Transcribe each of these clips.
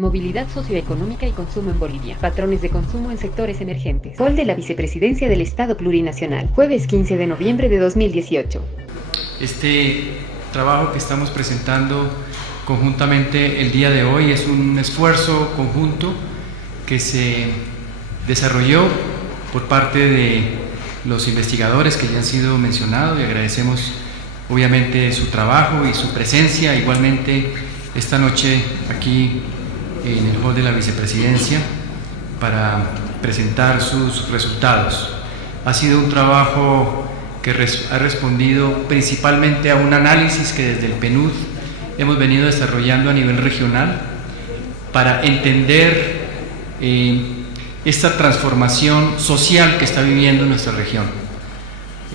Movilidad socioeconómica y consumo en Bolivia. Patrones de consumo en sectores emergentes. Call de la Vicepresidencia del Estado Plurinacional. Jueves 15 de noviembre de 2018. Este trabajo que estamos presentando conjuntamente el día de hoy es un esfuerzo conjunto que se desarrolló por parte de los investigadores que ya han sido mencionados, y agradecemos obviamente su trabajo y su presencia igualmente esta noche aquí en el hall de la Vicepresidencia para presentar sus resultados. Ha sido un trabajo que ha respondido principalmente a un análisis que desde el PNUD hemos venido desarrollando a nivel regional para entender esta transformación social que está viviendo nuestra región.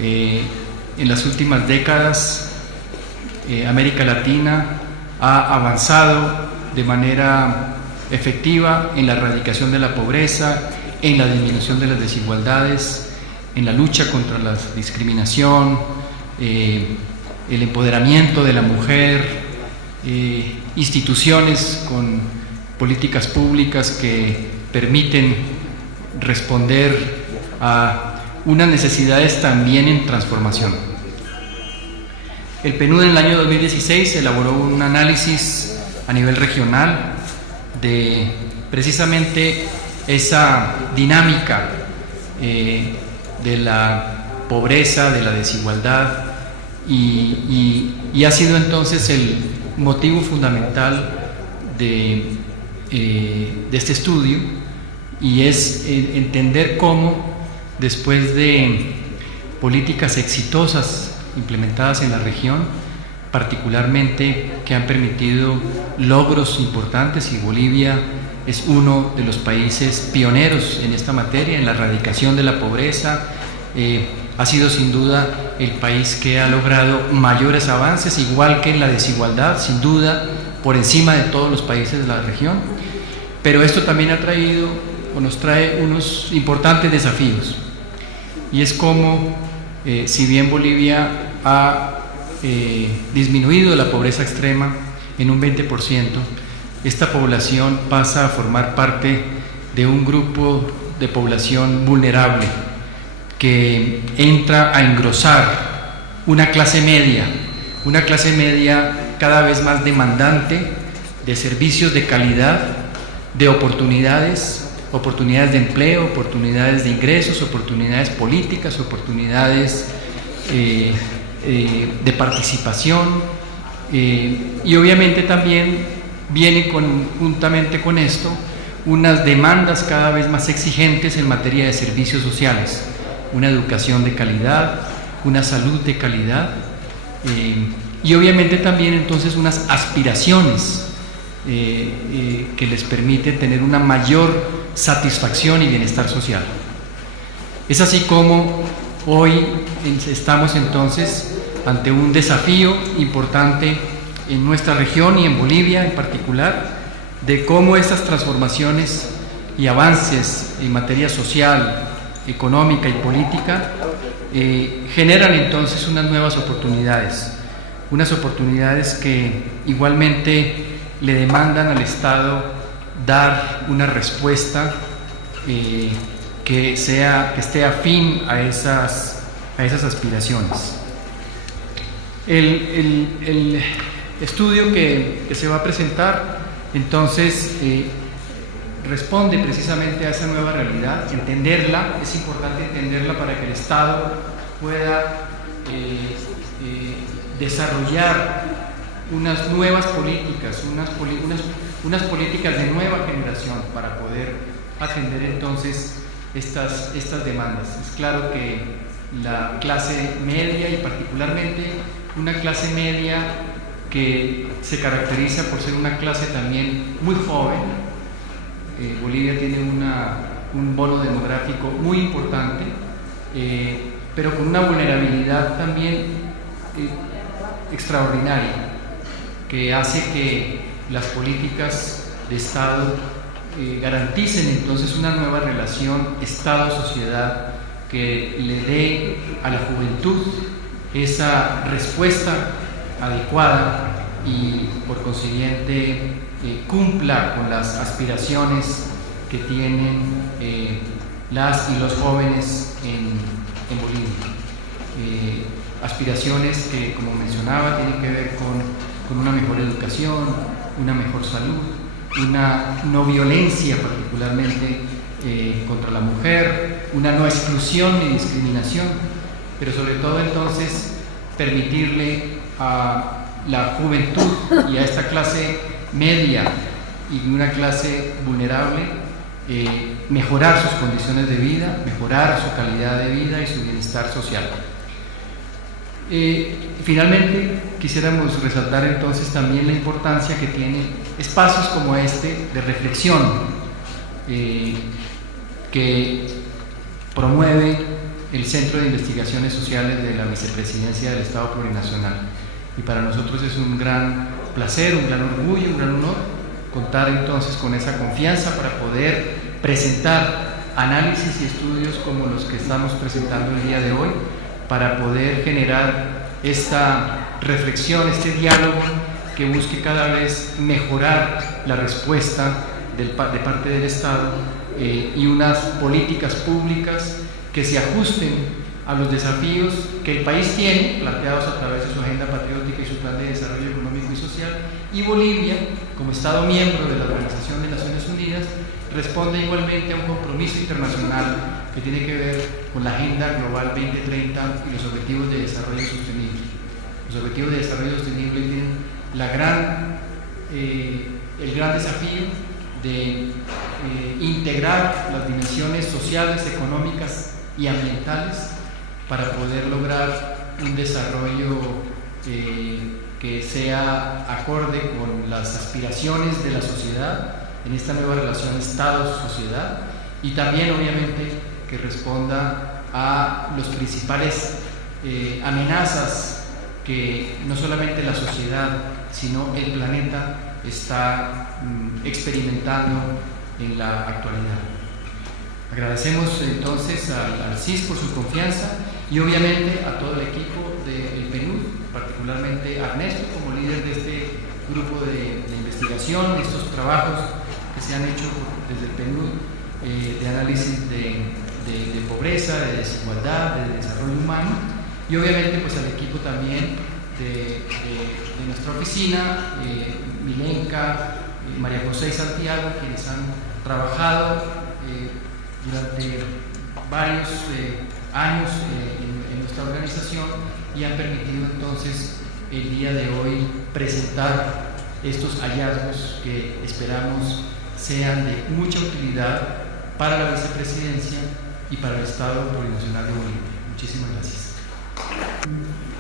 En las últimas décadas, América Latina ha avanzado de manera efectiva en la erradicación de la pobreza, en la disminución de las desigualdades, en la lucha contra la discriminación, el empoderamiento de la mujer, instituciones con políticas públicas que permiten responder a unas necesidades también en transformación. El PNUD en el año 2016 elaboró un análisis a nivel regional de precisamente esa dinámica de la pobreza, de la desigualdad, y ha sido entonces el motivo fundamental de este estudio, y es entender cómo después de políticas exitosas implementadas en la región, particularmente que han permitido logros importantes, y Bolivia es uno de los países pioneros en esta materia, en la erradicación de la pobreza, ha sido sin duda el país que ha logrado mayores avances, igual que en la desigualdad, sin duda por encima de todos los países de la región, pero esto también ha traído o nos trae unos importantes desafíos, y es como si bien Bolivia ha disminuido la pobreza extrema en un 20%, esta población pasa a formar parte de un grupo de población vulnerable que entra a engrosar una clase media cada vez más demandante de servicios de calidad, de oportunidades de empleo, oportunidades de ingresos, oportunidades políticas, oportunidades de participación, y obviamente también viene juntamente con esto unas demandas cada vez más exigentes en materia de servicios sociales, una educación de calidad, una salud de calidad, y obviamente también entonces unas aspiraciones que les permiten tener una mayor satisfacción y bienestar social. Es así como hoy estamos entonces ante un desafío importante en nuestra región y en Bolivia en particular, de cómo estas transformaciones y avances en materia social, económica y política generan entonces unas nuevas oportunidades, unas oportunidades que igualmente le demandan al Estado dar una respuesta que esté afín a esas aspiraciones. El estudio que se va a presentar entonces responde precisamente a esa nueva realidad. Entenderla, es importante entenderla para que el Estado pueda desarrollar unas nuevas políticas, unas políticas de nueva generación para poder atender entonces estas demandas. Es claro que la clase media, y particularmente una clase media que se caracteriza por ser una clase también muy joven, Bolivia tiene un bono demográfico muy importante, pero con una vulnerabilidad también extraordinaria, que hace que las políticas de Estado garanticen entonces una nueva relación Estado-sociedad que le dé a la juventud esa respuesta adecuada y por consiguiente cumpla con las aspiraciones que tienen las y los jóvenes en Bolivia. Aspiraciones que, como mencionaba, tienen que ver con una mejor educación, una mejor salud, una no violencia particularmente contra la mujer, una no exclusión ni discriminación, pero sobre todo entonces permitirle a la juventud y a esta clase media y una clase vulnerable mejorar sus condiciones de vida, mejorar su calidad de vida y su bienestar social. Finalmente, quisiéramos resaltar entonces también la importancia que tienen espacios como este de reflexión que promueve el Centro de Investigaciones Sociales de la Vicepresidencia del Estado Plurinacional. Y para nosotros es un gran placer, un gran orgullo, un gran honor contar entonces con esa confianza para poder presentar análisis y estudios como los que estamos presentando el día de hoy, para poder generar esta reflexión, este diálogo que busque cada vez mejorar la respuesta de parte del Estado y unas políticas públicas que se ajusten a los desafíos que el país tiene, planteados a través de su agenda patriótica y su plan de desarrollo económico y social, y Bolivia, como Estado miembro de la Organización de Naciones Unidas, responde igualmente a un compromiso internacional que tiene que ver con la Agenda Global 2030 y los Objetivos de Desarrollo Sostenible. Los Objetivos de Desarrollo Sostenible tienen el gran desafío de integrar las dimensiones sociales, económicas y ambientales para poder lograr un desarrollo que sea acorde con las aspiraciones de la sociedad en esta nueva relación Estado-sociedad, y también obviamente que responda a los principales amenazas que no solamente la sociedad sino el planeta está experimentando en la actualidad. Agradecemos entonces al CIS por su confianza y obviamente a todo el equipo del PNUD, particularmente a Ernesto como líder de este grupo de investigación, de estos trabajos que se han hecho desde el PNUD de análisis de pobreza, de desigualdad, de desarrollo humano, y obviamente pues al equipo también de nuestra oficina, Milenka, María José y Santiago, quienes han trabajado durante varios años en nuestra organización y han permitido entonces el día de hoy presentar estos hallazgos que esperamos sean de mucha utilidad para la vicepresidencia y para el Estado Plurinacional de Bolivia. Muchísimas gracias.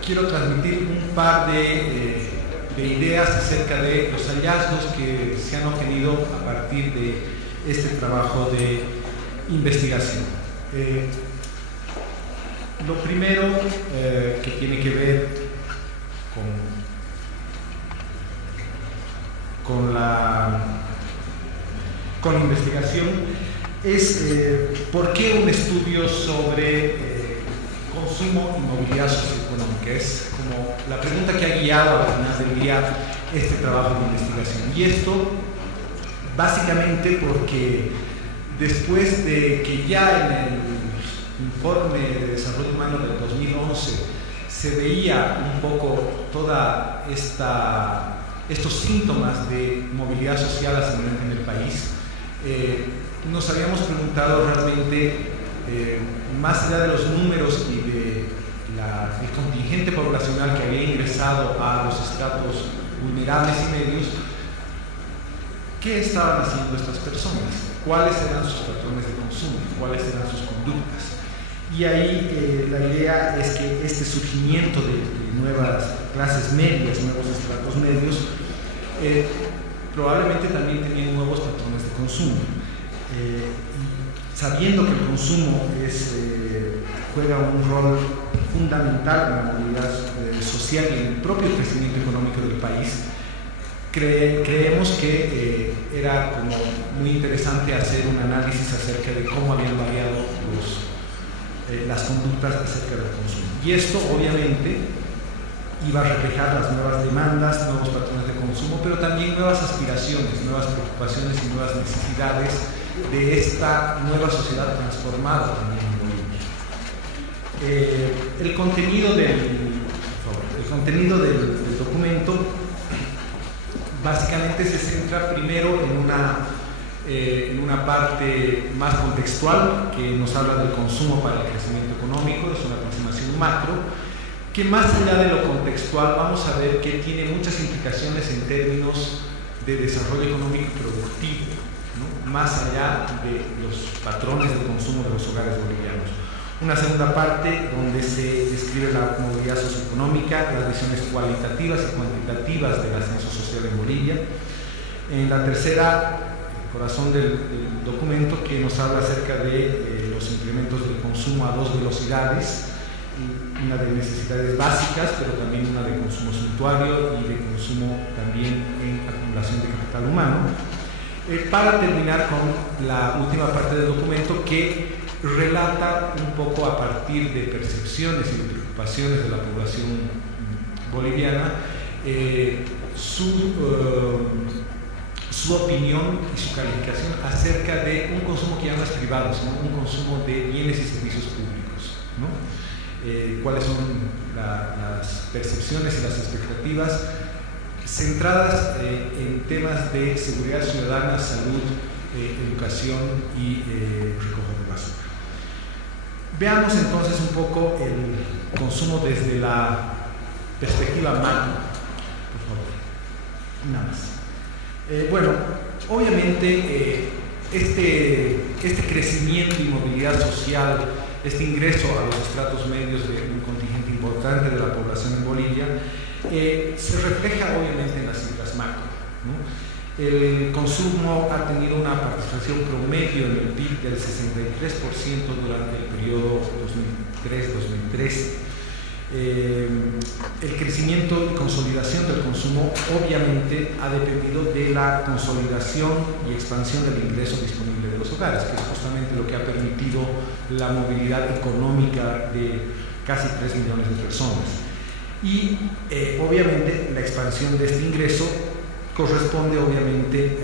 Quiero transmitir un par de ideas acerca de los hallazgos que se han obtenido a partir de este trabajo de investigación. Lo primero que tiene que ver con la investigación es por qué un estudio sobre consumo y movilidad socioeconómica. Es como la pregunta que ha guiado al final del día este trabajo de investigación. Y esto básicamente porque después de que ya en el informe de desarrollo humano del 2011 se veía un poco toda estos síntomas de movilidad social ascendente en el país, nos habíamos preguntado realmente, más allá de los números y del contingente poblacional que había ingresado a los estratos vulnerables y medios, ¿qué estaban haciendo estas personas? ¿Cuáles eran sus patrones de consumo? ¿Cuáles eran sus conductas? Y ahí la idea es que este surgimiento de nuevas clases medias, nuevos estratos medios, probablemente también tenían nuevos patrones de consumo. Sabiendo que el consumo juega un rol fundamental en la movilidad social y en el propio crecimiento económico del país, creemos que era como muy interesante hacer un análisis acerca de cómo habían variado las conductas acerca del consumo. Y esto obviamente iba a reflejar las nuevas demandas, nuevos patrones de consumo, pero también nuevas aspiraciones, nuevas preocupaciones y nuevas necesidades de esta nueva sociedad transformada también en Bolivia. El contenido del documento básicamente se centra primero en una parte más contextual que nos habla del consumo para el crecimiento económico, es una aproximación macro, que más allá de lo contextual vamos a ver que tiene muchas implicaciones en términos de desarrollo económico y productivo, ¿no? Más allá de los patrones de consumo de los hogares bolivianos. Una segunda parte donde se describe la movilidad socioeconómica, las visiones cualitativas y cuantitativas del ascenso social en Bolivia. En la tercera, el corazón del documento, que nos habla acerca de los incrementos del consumo a dos velocidades, una de necesidades básicas, pero también una de consumo suntuario y de consumo también en acumulación de capital humano, para terminar con la última parte del documento, que relata un poco a partir de percepciones y de preocupaciones de la población boliviana su opinión y su calificación acerca de un consumo que ya no es privado, sino un consumo de bienes y servicios públicos, ¿no? Cuáles son las percepciones y las expectativas centradas en temas de seguridad ciudadana, salud, educación y recojo de basura. Veamos entonces un poco el consumo desde la perspectiva macro, por favor. Nada más. Bueno, obviamente este crecimiento y movilidad social, este ingreso a los estratos medios de un contingente importante de la población en Bolivia, se refleja obviamente en las cifras macro, ¿no? El consumo ha tenido una participación promedio en el PIB del 63% durante el periodo 2003-2013. El crecimiento y consolidación del consumo obviamente ha dependido de la consolidación y expansión del ingreso disponible de los hogares, que es justamente lo que ha permitido la movilidad económica de casi 3 millones de personas. Y obviamente la expansión de este ingreso corresponde obviamente,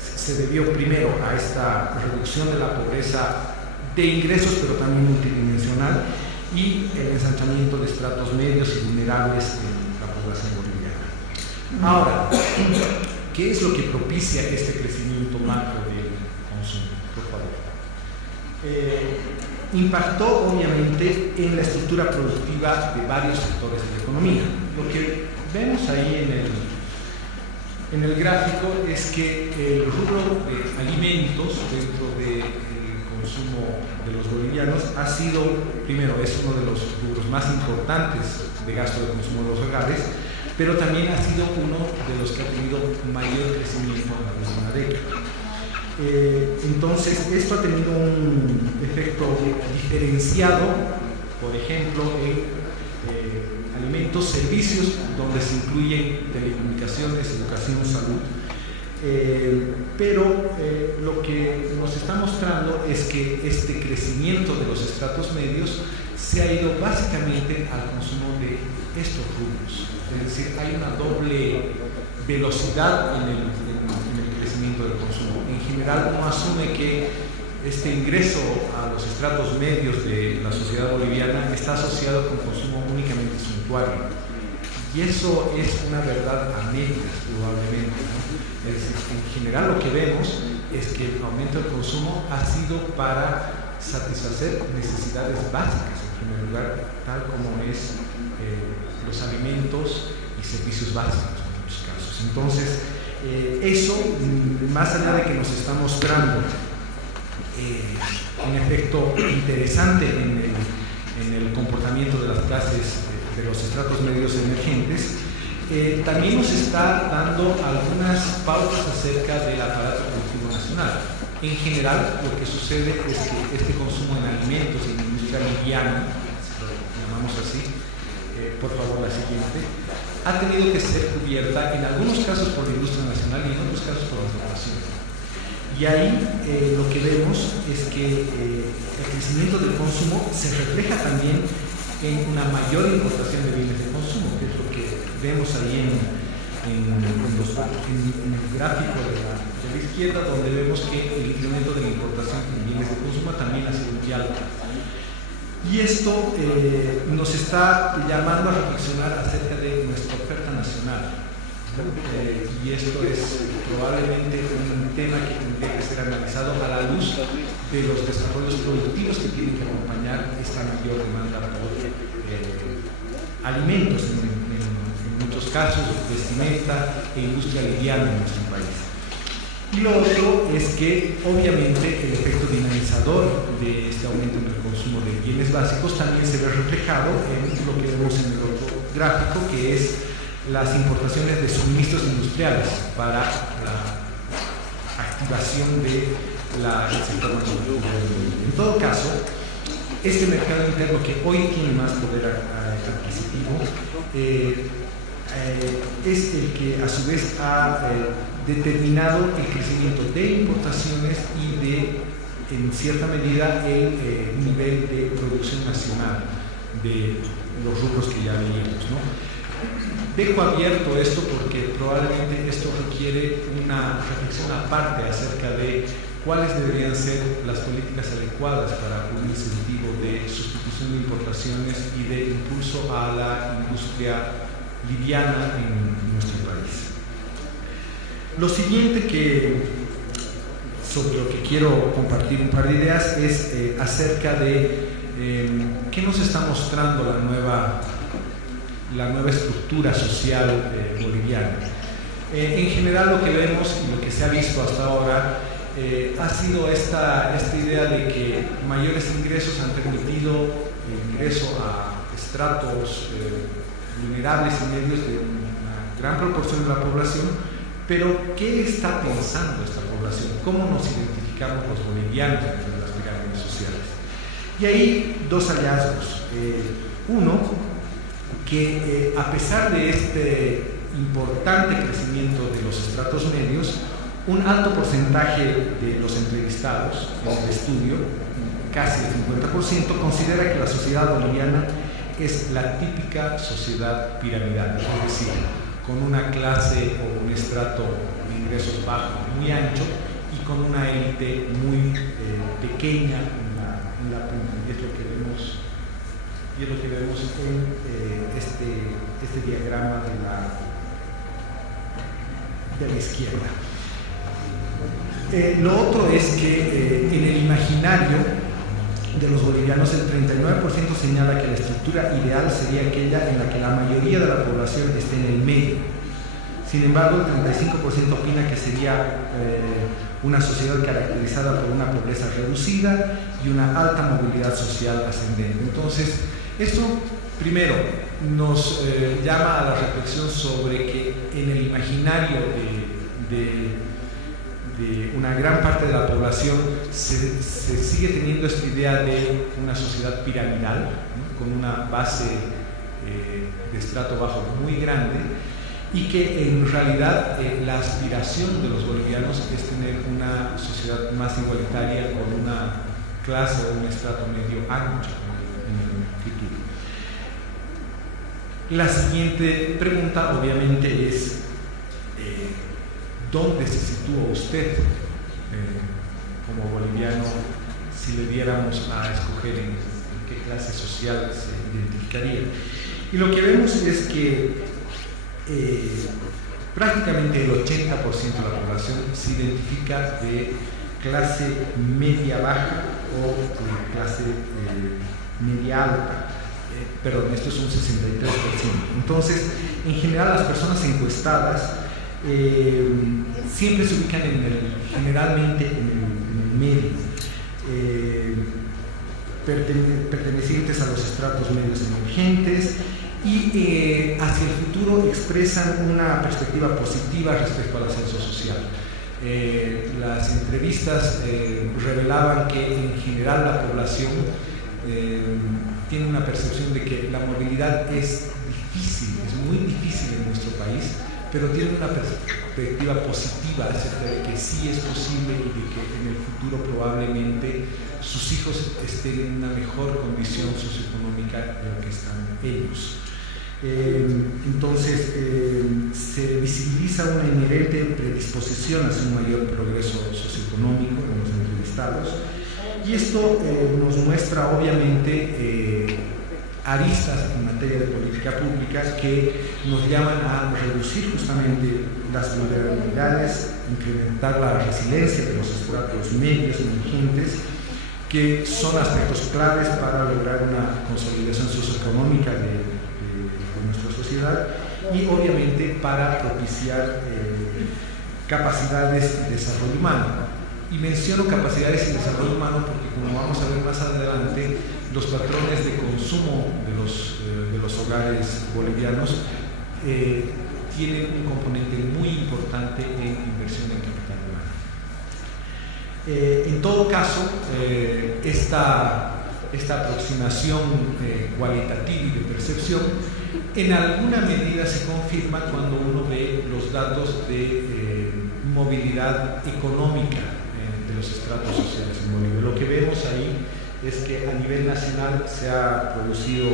se debió primero a esta reducción de la pobreza de ingresos, pero también multidimensional, y el ensanchamiento de estratos medios y vulnerables en la población boliviana. Ahora, ¿qué es lo que propicia este crecimiento macro del consumo? Por favor. Impactó obviamente en la estructura productiva de varios sectores de la economía. Lo que vemos ahí en el gráfico es que el rubro de alimentos dentro del consumo de los bolivianos ha sido, primero, es uno de los rubros más importantes de gasto de consumo de los hogares, pero también ha sido uno de los que ha tenido mayor crecimiento en la última década. Entonces, esto ha tenido un efecto diferenciado, por ejemplo, en alimentos, servicios, donde se incluyen telecomunicaciones, educación, salud. Pero lo que nos está mostrando es que este crecimiento de los estratos medios se ha ido básicamente al consumo de estos rubros. Es decir, hay una doble velocidad en el crecimiento del consumo. En general, uno asume que este ingreso a los estratos medios de la sociedad boliviana está asociado con consumo únicamente suntuario. Y eso es una verdad a medias, probablemente, ¿no? Es decir, en general lo que vemos es que el aumento del consumo ha sido para satisfacer necesidades básicas, en primer lugar, tal como es los alimentos y servicios básicos en muchos casos. Entonces, eso, más allá de que nos está mostrando un efecto interesante en el comportamiento de las clases de los estratos medios emergentes, también nos está dando algunas pautas acerca del aparato productivo nacional. En general, lo que sucede es que este consumo en alimentos y en industria liviana, si lo llamamos así, por favor la siguiente, ha tenido que ser cubierta en algunos casos por la industria nacional y en otros casos por la exportación. Y ahí lo que vemos es que el crecimiento del consumo se refleja también en una mayor importación de bienes de consumo, que es lo que vemos ahí en el gráfico de la izquierda, donde vemos que el incremento de la importación de bienes de consumo también ha sido muy alto. Y esto nos está llamando a reflexionar acerca de nuestra oferta nacional. Y esto es probablemente un tema que tendría que ser analizado a la luz de los desarrollos productivos que tienen que acompañar esta mayor demanda por alimentos, en muchos casos, vestimenta e industria liviana en nuestro país. Y lo otro es que, obviamente, el efecto dinamizador de este aumento en el consumo de bienes básicos también se ve reflejado en lo que vemos en el otro gráfico, que es las importaciones de suministros industriales para la activación del sector manufacturero. En todo caso, este mercado interno que hoy tiene más poder adquisitivo es el que a su vez ha determinado el crecimiento de importaciones y de, en cierta medida, el nivel de producción nacional de los rubros que ya veíamos, ¿no? Dejo abierto esto porque probablemente esto requiere una reflexión aparte acerca de cuáles deberían ser las políticas adecuadas para un incentivo de sustitución de importaciones y de impulso a la industria liviana en nuestro país. Lo siguiente sobre lo que quiero compartir un par de ideas es acerca de qué nos está mostrando la nueva estructura social boliviana. En general lo que vemos y lo que se ha visto hasta ahora ha sido esta idea de que mayores ingresos han permitido el ingreso a estratos vulnerables y medios de una gran proporción de la población, pero ¿qué está pensando esta población? ¿Cómo nos identificamos los bolivianos dentro de las pirámides sociales? Y ahí dos hallazgos. Uno, que a pesar de este importante crecimiento de los estratos medios, un alto porcentaje de los entrevistados en el estudio, casi el 50%, considera que la sociedad boliviana es la típica sociedad piramidal, es decir, con una clase o un estrato de ingresos bajo muy ancho y con una élite muy pequeña en la punta. Y es lo que vemos en este diagrama de la izquierda. Lo otro es que en el imaginario de los bolivianos el 39% señala que la estructura ideal sería aquella en la que la mayoría de la población esté en el medio. Sin embargo, el 35% opina que sería una sociedad caracterizada por una pobreza reducida y una alta movilidad social ascendente. Entonces, esto primero nos llama a la reflexión sobre que en el imaginario de una gran parte de la población se sigue teniendo esta idea de una sociedad piramidal, ¿no? Con una base de estrato bajo muy grande, y que en realidad la aspiración de los bolivianos es tener una sociedad más igualitaria con una clase o un estrato medio ancho en el futuro. La siguiente pregunta obviamente es ¿dónde se sitúa usted como boliviano si le diéramos a escoger en qué clase social se identificaría? Y lo que vemos es que prácticamente el 80% de la población se identifica de clase media baja o de clase media alta. Perdón, esto es un 63%. Entonces, en general las personas encuestadas siempre se ubican generalmente en el medio, pertenecientes a los estratos medios emergentes, y hacia el futuro expresan una perspectiva positiva respecto al ascenso social. Las entrevistas revelaban que en general la población tiene una percepción de que la movilidad es difícil, es muy difícil en nuestro país, pero tienen una perspectiva positiva acerca de que sí es posible y de que en el futuro probablemente sus hijos estén en una mejor condición socioeconómica de lo que están ellos. Entonces se visibiliza una inherente predisposición hacia un mayor progreso socioeconómico en los entrevistados, y esto nos muestra obviamente aristas en materia de política pública que nos llaman a reducir justamente las vulnerabilidades, incrementar la resiliencia de los estratos medios emergentes, que son aspectos claves para lograr una consolidación socioeconómica de nuestra sociedad, y obviamente para propiciar capacidades de desarrollo humano. Y menciono capacidades y desarrollo humano porque, como vamos a ver más adelante, los patrones de consumo de los hogares bolivianos tienen un componente muy importante en inversión en capital humano. En todo caso, esta aproximación cualitativa y de percepción en alguna medida se confirma cuando uno ve los datos de movilidad económica de los estratos sociales en Bolivia. Lo que vemos ahí es que a nivel nacional se ha producido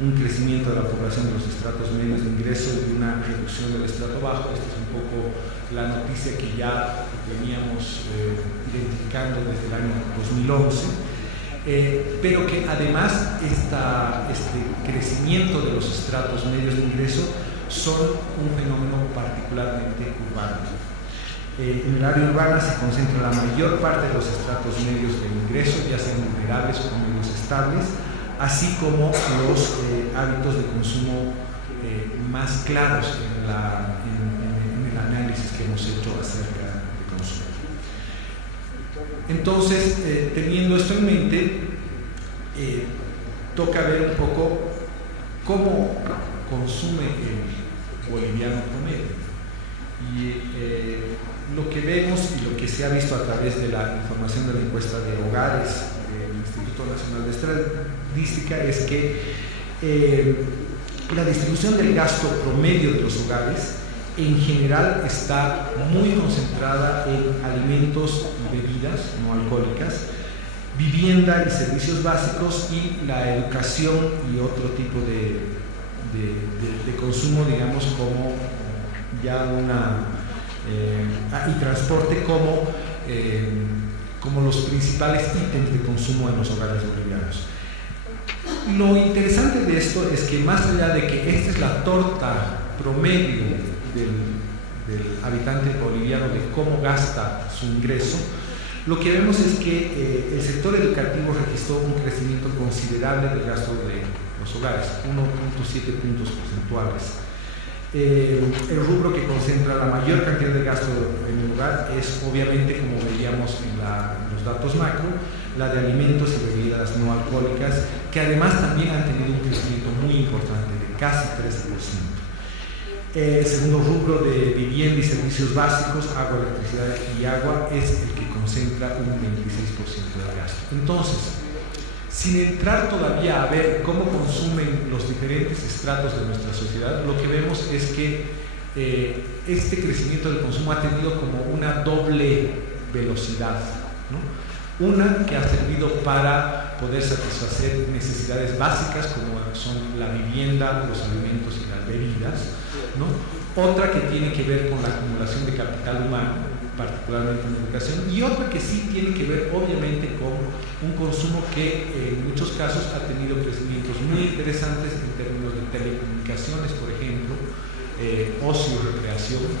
un crecimiento de la población de los estratos medios de ingreso y una reducción del estrato bajo. Esta es un poco la noticia que ya veníamos identificando desde el año 2011. Pero que además este crecimiento de los estratos medios de ingreso son un fenómeno particularmente urbano. En el área urbana se concentra la mayor parte de los estratos medios de ingreso, ya sean vulnerables o medios estables, así como los hábitos de consumo más claros en el análisis que hemos hecho acerca del consumo. Entonces, teniendo esto en mente, toca ver un poco cómo consume el boliviano promedio. Y lo que vemos y lo que se ha visto a través de la información de la encuesta de hogares del Instituto Nacional de Estadística es que la distribución del gasto promedio de los hogares en general está muy concentrada en alimentos y bebidas no alcohólicas, vivienda y servicios básicos, y la educación y otro tipo de consumo, digamos, como ya y transporte como los principales ítems de consumo en los hogares bolivianos. Lo interesante de esto es que, más allá de que esta es la torta promedio del habitante boliviano de cómo gasta su ingreso, lo que vemos es que el sector educativo registró un crecimiento considerable del gasto de los hogares, 1.7 puntos porcentuales. El rubro que concentra la mayor cantidad de gasto en el hogar es, obviamente, como veíamos en los datos macro, la de alimentos y bebidas no alcohólicas, que además también han tenido un crecimiento muy importante, de casi 13%. El segundo rubro de vivienda y servicios básicos, agua, electricidad y agua, es el que concentra un 26% del gasto. Entonces, sin entrar todavía a ver cómo consumen los diferentes estratos de nuestra sociedad, lo que vemos es que este crecimiento del consumo ha tenido como una doble velocidad, ¿no? Una que ha servido para poder satisfacer necesidades básicas como son la vivienda, los alimentos y las bebidas, ¿no? Otra que tiene que ver con la acumulación de capital humano, particularmente en educación, y otra que sí tiene que ver obviamente con un consumo que en muchos casos ha tenido crecimientos muy interesantes en términos de telecomunicaciones, por ejemplo, ocio y recreación,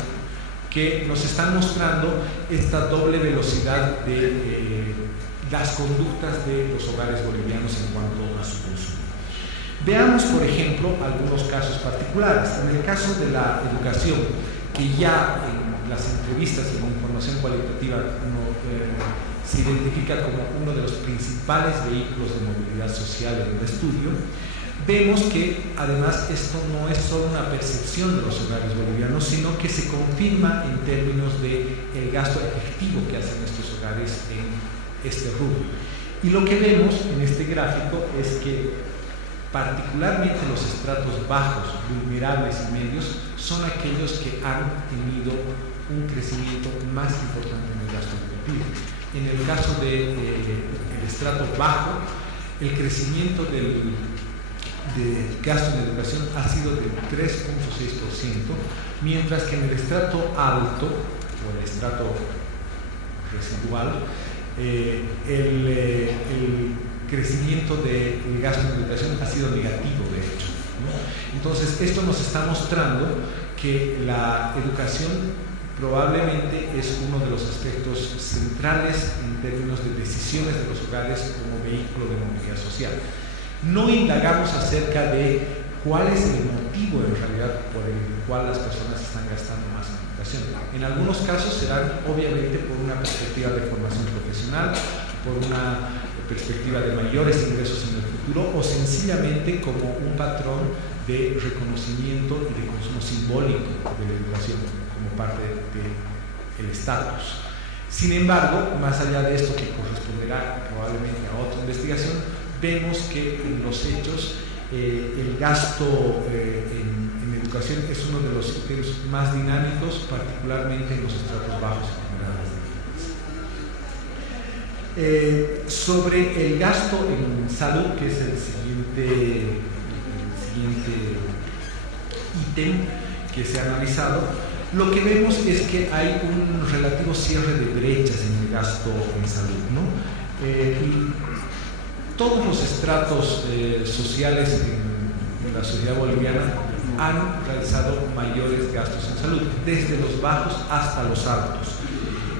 que nos están mostrando esta doble velocidad de las conductas de los hogares bolivianos en cuanto a su consumo. Veamos, por ejemplo, algunos casos particulares. En el caso de la educación, que ya en las entrevistas y en la información cualitativa se identifica como uno de los principales vehículos de movilidad social en el estudio, vemos que además esto no es solo una percepción de los hogares bolivianos, sino que se confirma en términos del gasto efectivo que hacen estos hogares en este rubro. Y lo que vemos en este gráfico es que particularmente los estratos bajos, vulnerables y medios, son aquellos que han tenido un crecimiento más importante en el gasto educativo. En el caso del estrato bajo, el crecimiento del gasto en educación ha sido del 3.6%, mientras que en el estrato alto, o el estrato residual, el crecimiento del gasto en educación ha sido negativo, de hecho, ¿no? Entonces, esto nos está mostrando que la educación probablemente es uno de los aspectos centrales en términos de decisiones de los hogares como vehículo de movilidad social. No indagamos acerca de cuál es el motivo en realidad por el cual las personas están gastando más en educación. En algunos casos serán obviamente por una perspectiva de formación profesional, por una perspectiva de mayores ingresos en el futuro, o sencillamente como un patrón de reconocimiento y de consumo simbólico de la educación como parte del estatus. Sin embargo, más allá de esto, que corresponderá probablemente a otra investigación, vemos que en los hechos el gasto en educación es uno de los ítems más dinámicos, particularmente en los estratos bajos y vulnerables. Sobre el gasto en salud, que es el siguiente ítem que se ha analizado, lo que vemos es que hay un relativo cierre de brechas en el gasto en salud, ¿no? Todos los estratos sociales en la sociedad boliviana han realizado mayores gastos en salud, desde los bajos hasta los altos.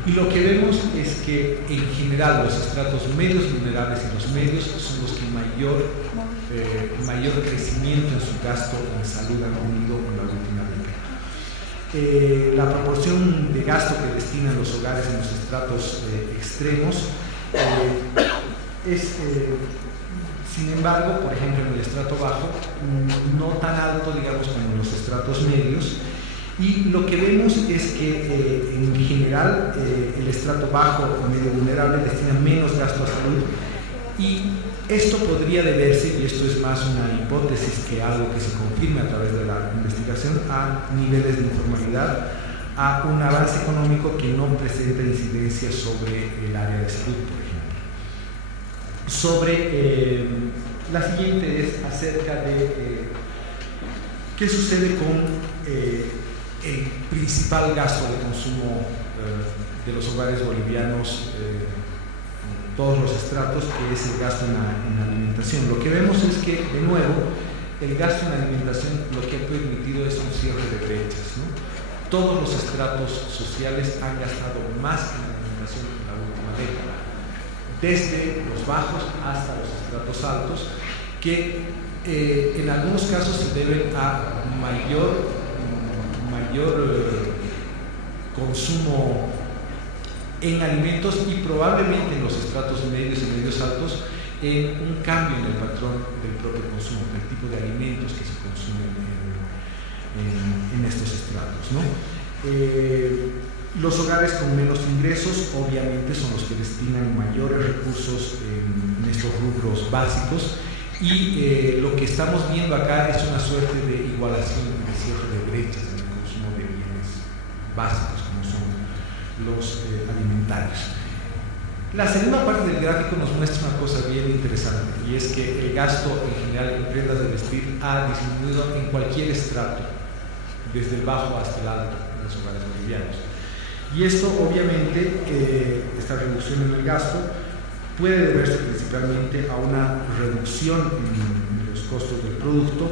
Y lo que vemos es que en general los estratos medios vulnerables y los medios son los que mayor crecimiento en su gasto en salud han tenido en la última década. La proporción de gasto que destinan los hogares en los estratos extremos es, sin embargo, por ejemplo, en el estrato bajo, no tan alto, digamos, como en los estratos medios. Y lo que vemos es que en general el estrato bajo o medio vulnerable destina menos gasto a salud, y esto podría deberse, y esto es más una hipótesis que algo que se confirma a través de la investigación, a niveles de informalidad, a un avance económico que no presenta incidencia sobre el área de salud, por ejemplo. La siguiente es acerca de qué sucede con el principal gasto de consumo de los hogares bolivianos, todos los estratos, que es el gasto en alimentación. Lo que vemos es que, de nuevo, el gasto en alimentación lo que ha permitido es un cierre de brechas, ¿no? Todos los estratos sociales han gastado más en alimentación en la última década, desde los bajos hasta los estratos altos, que en algunos casos se deben a mayor consumo en alimentos, y probablemente en los estratos medios y medios altos en un cambio en el patrón del propio consumo, del tipo de alimentos que se consumen en estos estratos, ¿no? Los hogares con menos ingresos obviamente son los que destinan mayores recursos en estos rubros básicos, y lo que estamos viendo acá es una suerte de igualación, de cierre de brechas en el consumo de bienes básicos como son los alimentarios. La segunda parte del gráfico nos muestra una cosa bien interesante, y es que el gasto en general en prendas de vestir ha disminuido en cualquier estrato, desde el bajo hasta el alto en los hogares bolivianos. Y esto obviamente, esta reducción en el gasto puede deberse principalmente a una reducción en los costos del producto,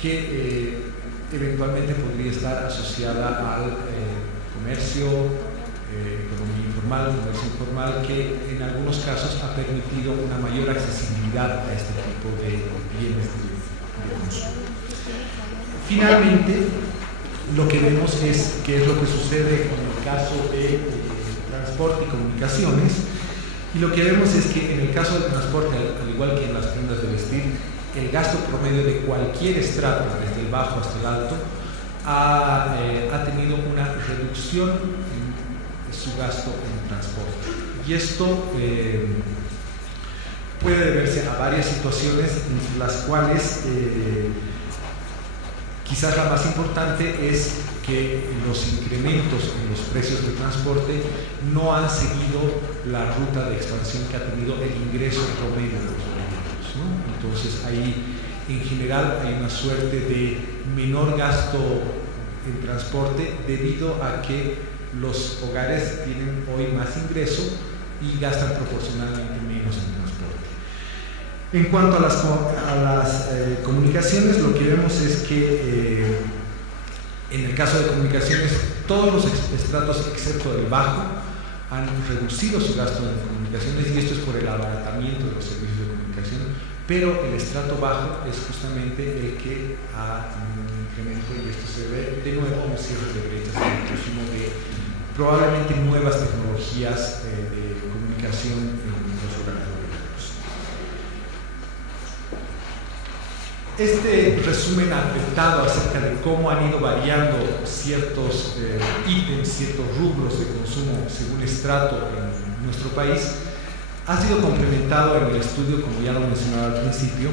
que eventualmente podría estar asociada al comercio, economía informal, comercio informal, que en algunos casos ha permitido una mayor accesibilidad a este tipo de bienes de consumo. Finalmente, lo que vemos es qué es lo que sucede con el caso de transporte y comunicaciones, y lo que vemos es que en el caso del transporte, al igual que en las prendas de vestir, el gasto promedio de cualquier estrato, desde el bajo hasta el alto, ha tenido una reducción en su gasto en transporte. Y esto puede deberse a varias situaciones, entre las cuales quizás la más importante es que los incrementos en los precios de transporte no han seguido la ruta de expansión que ha tenido el ingreso promedio de los bolivianos, ¿no? Entonces ahí en general hay una suerte de menor gasto en transporte debido a que los hogares tienen hoy más ingreso y gastan proporcionalmente menos en transporte. En cuanto a las comunicaciones, lo que vemos es que en el caso de comunicaciones, todos los estratos excepto el bajo han reducido su gasto en comunicaciones, y esto es por el abaratamiento de los servicios de comunicación, pero el estrato bajo es justamente el que ha tenido un incremento, y esto se ve de nuevo en cierre de brechas en el consumo de probablemente nuevas tecnologías de comunicación en los hogares bolivianos. Este resumen apretado acerca de cómo han ido variando ciertos ítems, ciertos rubros de consumo según estrato en nuestro país, ha sido complementado en el estudio, como ya lo mencionaba al principio,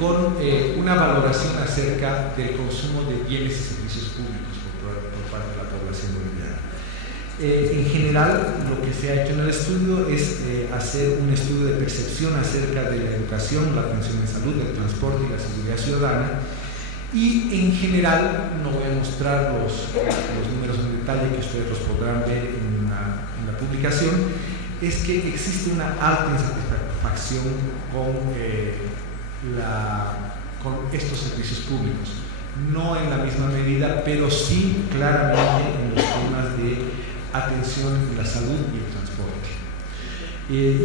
con una valoración acerca del consumo de bienes y servicios públicos por parte de la población boliviana. En general, lo que se ha hecho en el estudio es hacer un estudio de percepción acerca de la educación, la atención en salud, el transporte y la seguridad ciudadana, y en general, no voy a mostrar los números en detalle, que ustedes los podrán ver en la publicación, es que existe una alta insatisfacción con estos servicios públicos. No en la misma medida, pero sí claramente en los temas de atención en la salud y el transporte.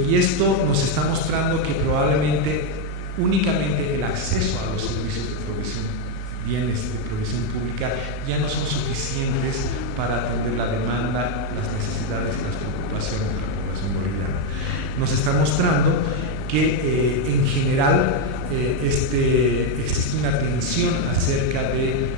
Y esto nos está mostrando que probablemente únicamente el acceso a los servicios de provisión, bienes de provisión pública, ya no son suficientes para atender la demanda, las necesidades y las preocupaciones de la población boliviana. Nos está mostrando que en general existe una tensión acerca de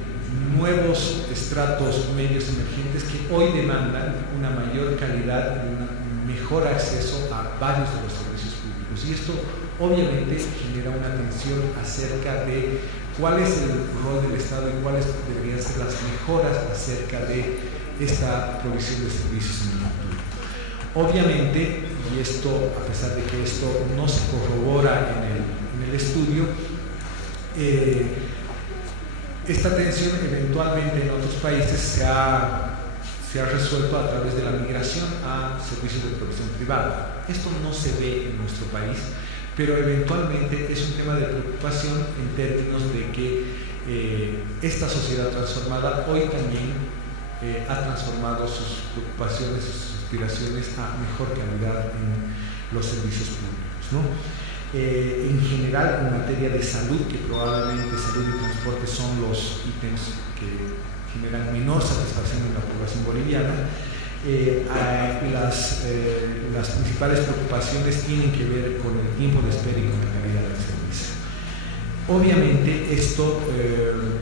nuevos estratos medios emergentes que hoy demandan una mayor calidad y un mejor acceso a varios de los servicios públicos. Y esto obviamente genera una tensión acerca de cuál es el rol del Estado y cuáles deberían ser las mejoras acerca de esta provisión de servicios en el futuro. Obviamente, y esto, a pesar de que esto no se corrobora en el estudio, esta tensión eventualmente en otros países se ha resuelto a través de la migración a servicios de provisión privada. Esto no se ve en nuestro país, pero eventualmente es un tema de preocupación en términos de que esta sociedad transformada hoy también ha transformado sus preocupaciones, sus aspiraciones a mejor calidad en los servicios públicos, ¿no? En general, en materia de salud, que probablemente salud y transporte son los ítems que generan menor satisfacción en la población boliviana, las principales preocupaciones tienen que ver con el tiempo de espera y con la calidad del servicio. Obviamente esto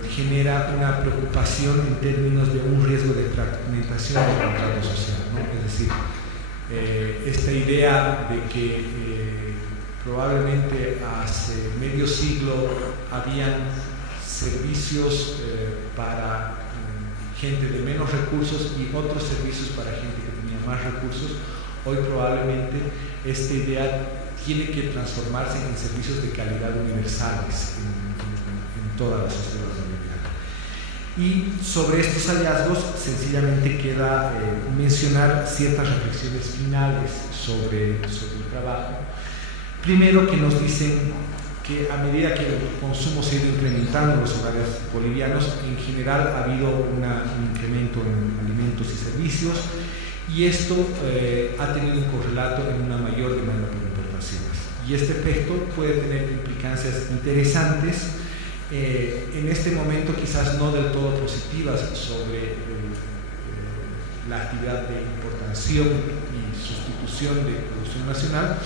genera una preocupación en términos de un riesgo de fragmentación del contrato social, ¿no? Es decir, esta idea de que probablemente hace medio siglo habían servicios para gente de menos recursos y otros servicios para gente que tenía más recursos. Hoy probablemente esta idea tiene que transformarse en servicios de calidad universales en toda la sociedad boliviana. Y sobre estos hallazgos sencillamente queda mencionar ciertas reflexiones finales sobre el trabajo. Primero, que nos dicen que a medida que el consumo se ha ido incrementando en los hogares bolivianos, en general ha habido un incremento en alimentos y servicios, y esto ha tenido un correlato en una mayor demanda por importaciones. Y este efecto puede tener implicancias interesantes, en este momento quizás no del todo positivas sobre la actividad de importación y sustitución de producción nacional,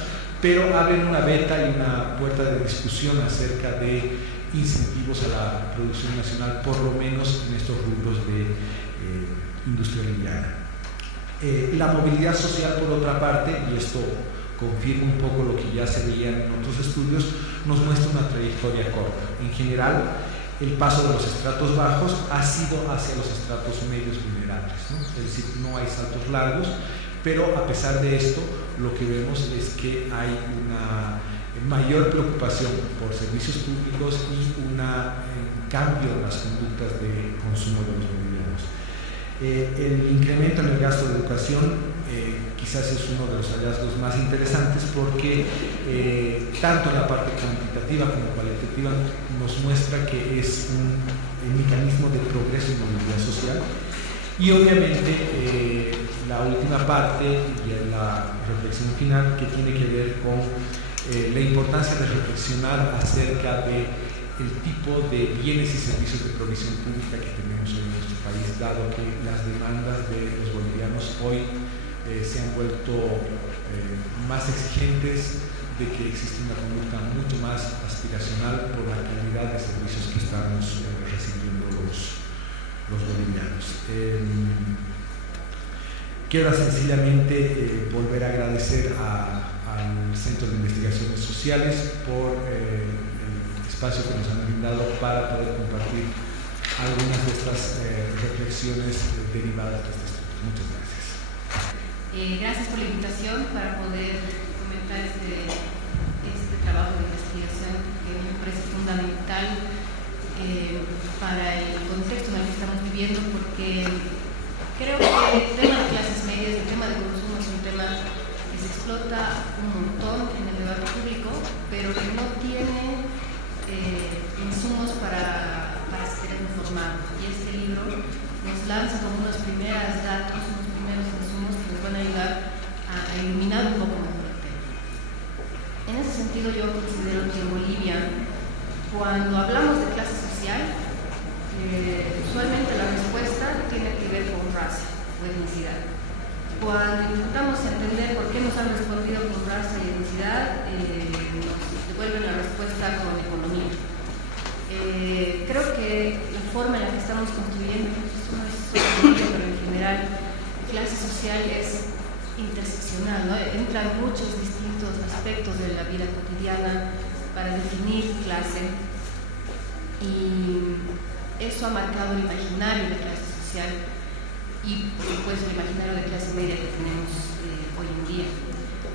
pero abren una veta y una puerta de discusión acerca de incentivos a la producción nacional, por lo menos en estos rubros de industria liviana. La movilidad social, por otra parte, y esto confirma un poco lo que ya se veía en otros estudios, nos muestra una trayectoria corta. En general, el paso de los estratos bajos ha sido hacia los estratos medios vulnerables, ¿no? Es decir, no hay saltos largos, pero a pesar de esto, lo que vemos es que hay una mayor preocupación por servicios públicos y un cambio en las conductas de consumo de los bolivianos. El incremento en el gasto de educación quizás es uno de los hallazgos más interesantes porque tanto en la parte cuantitativa como cualitativa nos muestra que es un mecanismo de progreso y movilidad social. Y obviamente la última parte y la reflexión final que tiene que ver con la importancia de reflexionar acerca de el tipo de bienes y servicios de provisión pública que tenemos hoy en nuestro país, dado que las demandas de los bolivianos hoy se han vuelto más exigentes, de que existe una conducta mucho más aspiracional por la calidad de servicios que estamos recibiendo los bolivianos. Queda sencillamente volver a agradecer al Centro de Investigaciones Sociales por el espacio que nos han brindado para poder compartir algunas de estas reflexiones derivadas de este estudio. Muchas gracias. Gracias por la invitación para poder comentar este trabajo de investigación que me parece fundamental para el contexto en el que estamos viviendo, porque creo que el tema de clases medias, el tema de consumo es un tema que se explota un montón en el debate público, pero que no tiene insumos para ser informado. Y este libro nos lanza como unos primeros datos, unos primeros insumos que nos van a ayudar a iluminar un poco mejor el tema. En ese sentido, yo considero que en Bolivia, cuando hablamos de clase social, usualmente la respuesta tiene que ver con raza o etnicidad. Cuando intentamos entender por qué nos han respondido con raza y etnicidad, nos devuelven la respuesta con economía. Creo que la forma en la que estamos construyendo, esto no es solo pero en general, clase social es interseccional, ¿no? Entran muchos distintos aspectos de la vida cotidiana para definir clase, y eso ha marcado el imaginario de clase social y, por supuesto, el imaginario de clase media que tenemos hoy en día.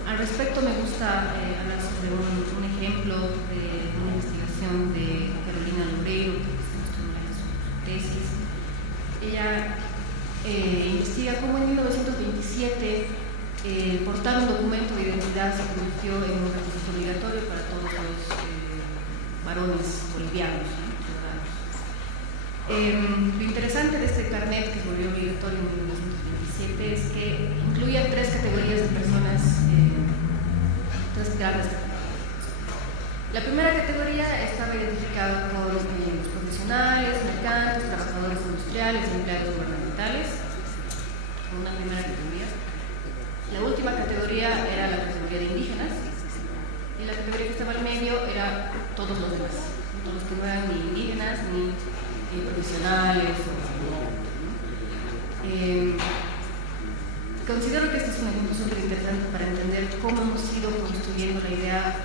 Al respecto, me gusta hablar sobre un ejemplo de una investigación de Carolina Loureiro, que es nuestra tesis. Ella investiga cómo en 1927 portar un documento de identidad se convirtió en un requisito obligatorio para todos los varones bolivianos, ¿no? Lo interesante de este carnet, que se volvió obligatorio en 1927, es que incluía tres categorías de personas, tres grandes categorías. La primera categoría estaba identificada por los profesionales, mercantes, trabajadores industriales y empleados gubernamentales, una primera categoría. La última categoría era la categoría de indígenas, y la categoría que estaba al medio era todos los demás, todos los que no eran ni indígenas ni profesionales. Considero que este es un ejemplo súper interesante para entender cómo hemos ido construyendo la idea,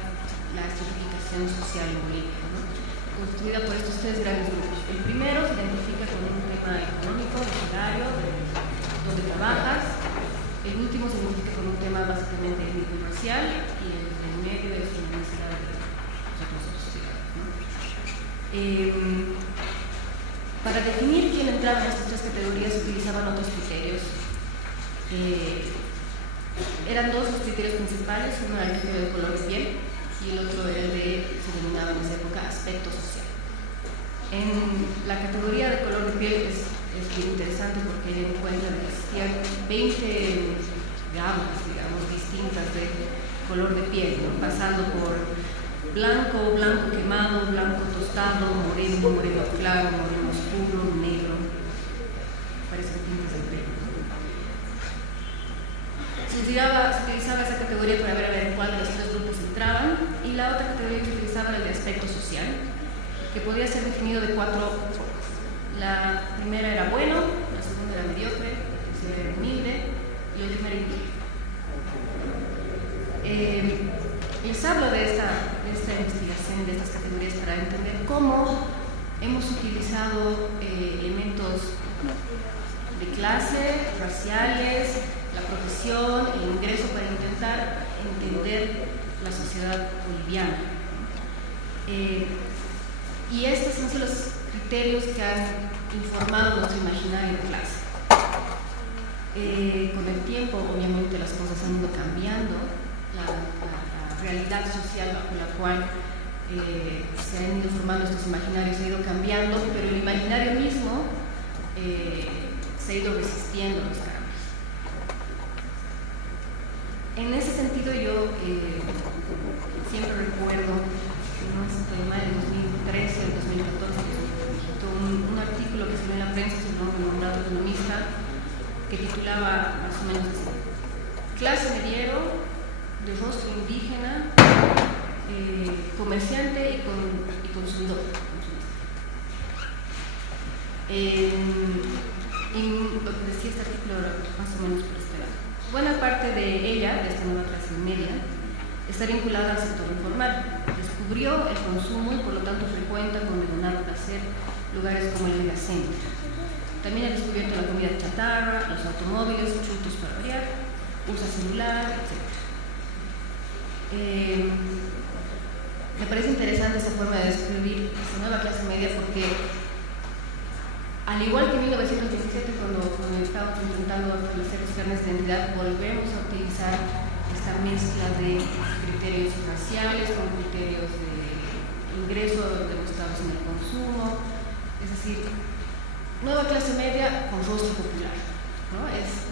la estratificación social en Bolivia, ¿no? Construida por estos tres grandes grupos. El primero se identifica con un tema económico, de salario, donde trabajas. El último se identifica con un tema básicamente étnico-racial, y el del medio es una necesidad de los otros sociedades, ¿no? Para definir quién entraba en estas tres categorías se utilizaban otros criterios. Eran dos los criterios principales, uno era el criterio de color de piel y el otro era el de, se denominaba en esa época, aspecto social. En la categoría de color de piel es bien interesante porque ella encuentra que existían 20 gamas, digamos, distintas de color de piel, ¿no? Pasando por blanco, blanco quemado, blanco tostado, moreno, moreno claro, moreno oscuro, negro. Parecen tintes de pelo. Se utilizaba esa categoría para ver a cuál de los tres grupos entraban, y la otra categoría que se utilizaba era el de aspecto social, que podía ser definido de cuatro formas. La primera era bueno, la segunda era mediocre, la tercera era humilde y la última era indigente. Les hablo de esta investigación, de estas categorías, para entender cómo hemos utilizado elementos de clase, raciales, la profesión, el ingreso, para intentar entender la sociedad boliviana. Y estos han sido los criterios que han informado nuestro imaginario de clase. Con el tiempo, obviamente, las cosas han ido cambiando, la realidad social bajo la cual se han ido formando estos imaginarios ha ido cambiando, pero el imaginario mismo se ha ido resistiendo a los cambios. En ese sentido, yo siempre recuerdo en mayo de 2013 o 2014 un artículo que salió en la prensa sobre un nombrado economista que titulaba más o menos así: clase mediero, de rostro indígena, comerciante y consumidor. Y lo que decía este artículo era más o menos por este lado. Buena parte de ella, de esta nueva clase media, está vinculada al sector informal. Descubrió el consumo y por lo tanto frecuenta con Leonardo Placer lugares como el Mega Center. También ha descubierto la comida chatarra, los automóviles, chutos para variar, usa celular, etc. Me parece interesante esta forma de describir esta nueva clase media porque, al igual que en 1917, cuando estábamos intentando establecer los carnes de identidad, volvemos a utilizar esta mezcla de criterios raciales con criterios de ingreso demostrados en el consumo, es decir, nueva clase media con rostro popular, ¿no? Es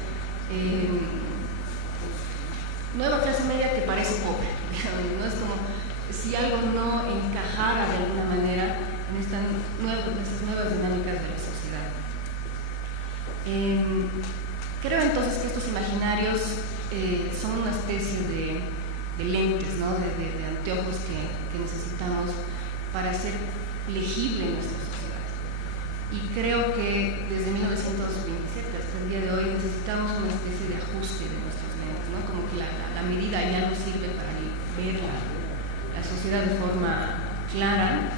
nueva clase media que parece pobre, no es como si algo no encajara de alguna manera en estas nuevas dinámicas de la sociedad. Creo entonces que estos imaginarios son una especie de lentes, ¿no? de anteojos que necesitamos para hacer legible nuestra sociedad. Y creo que desde 1927 hasta el día de hoy necesitamos una especie de ajuste de nuestros lentes, ¿no? Como que la medida ya no sirve para ver la sociedad de forma clara,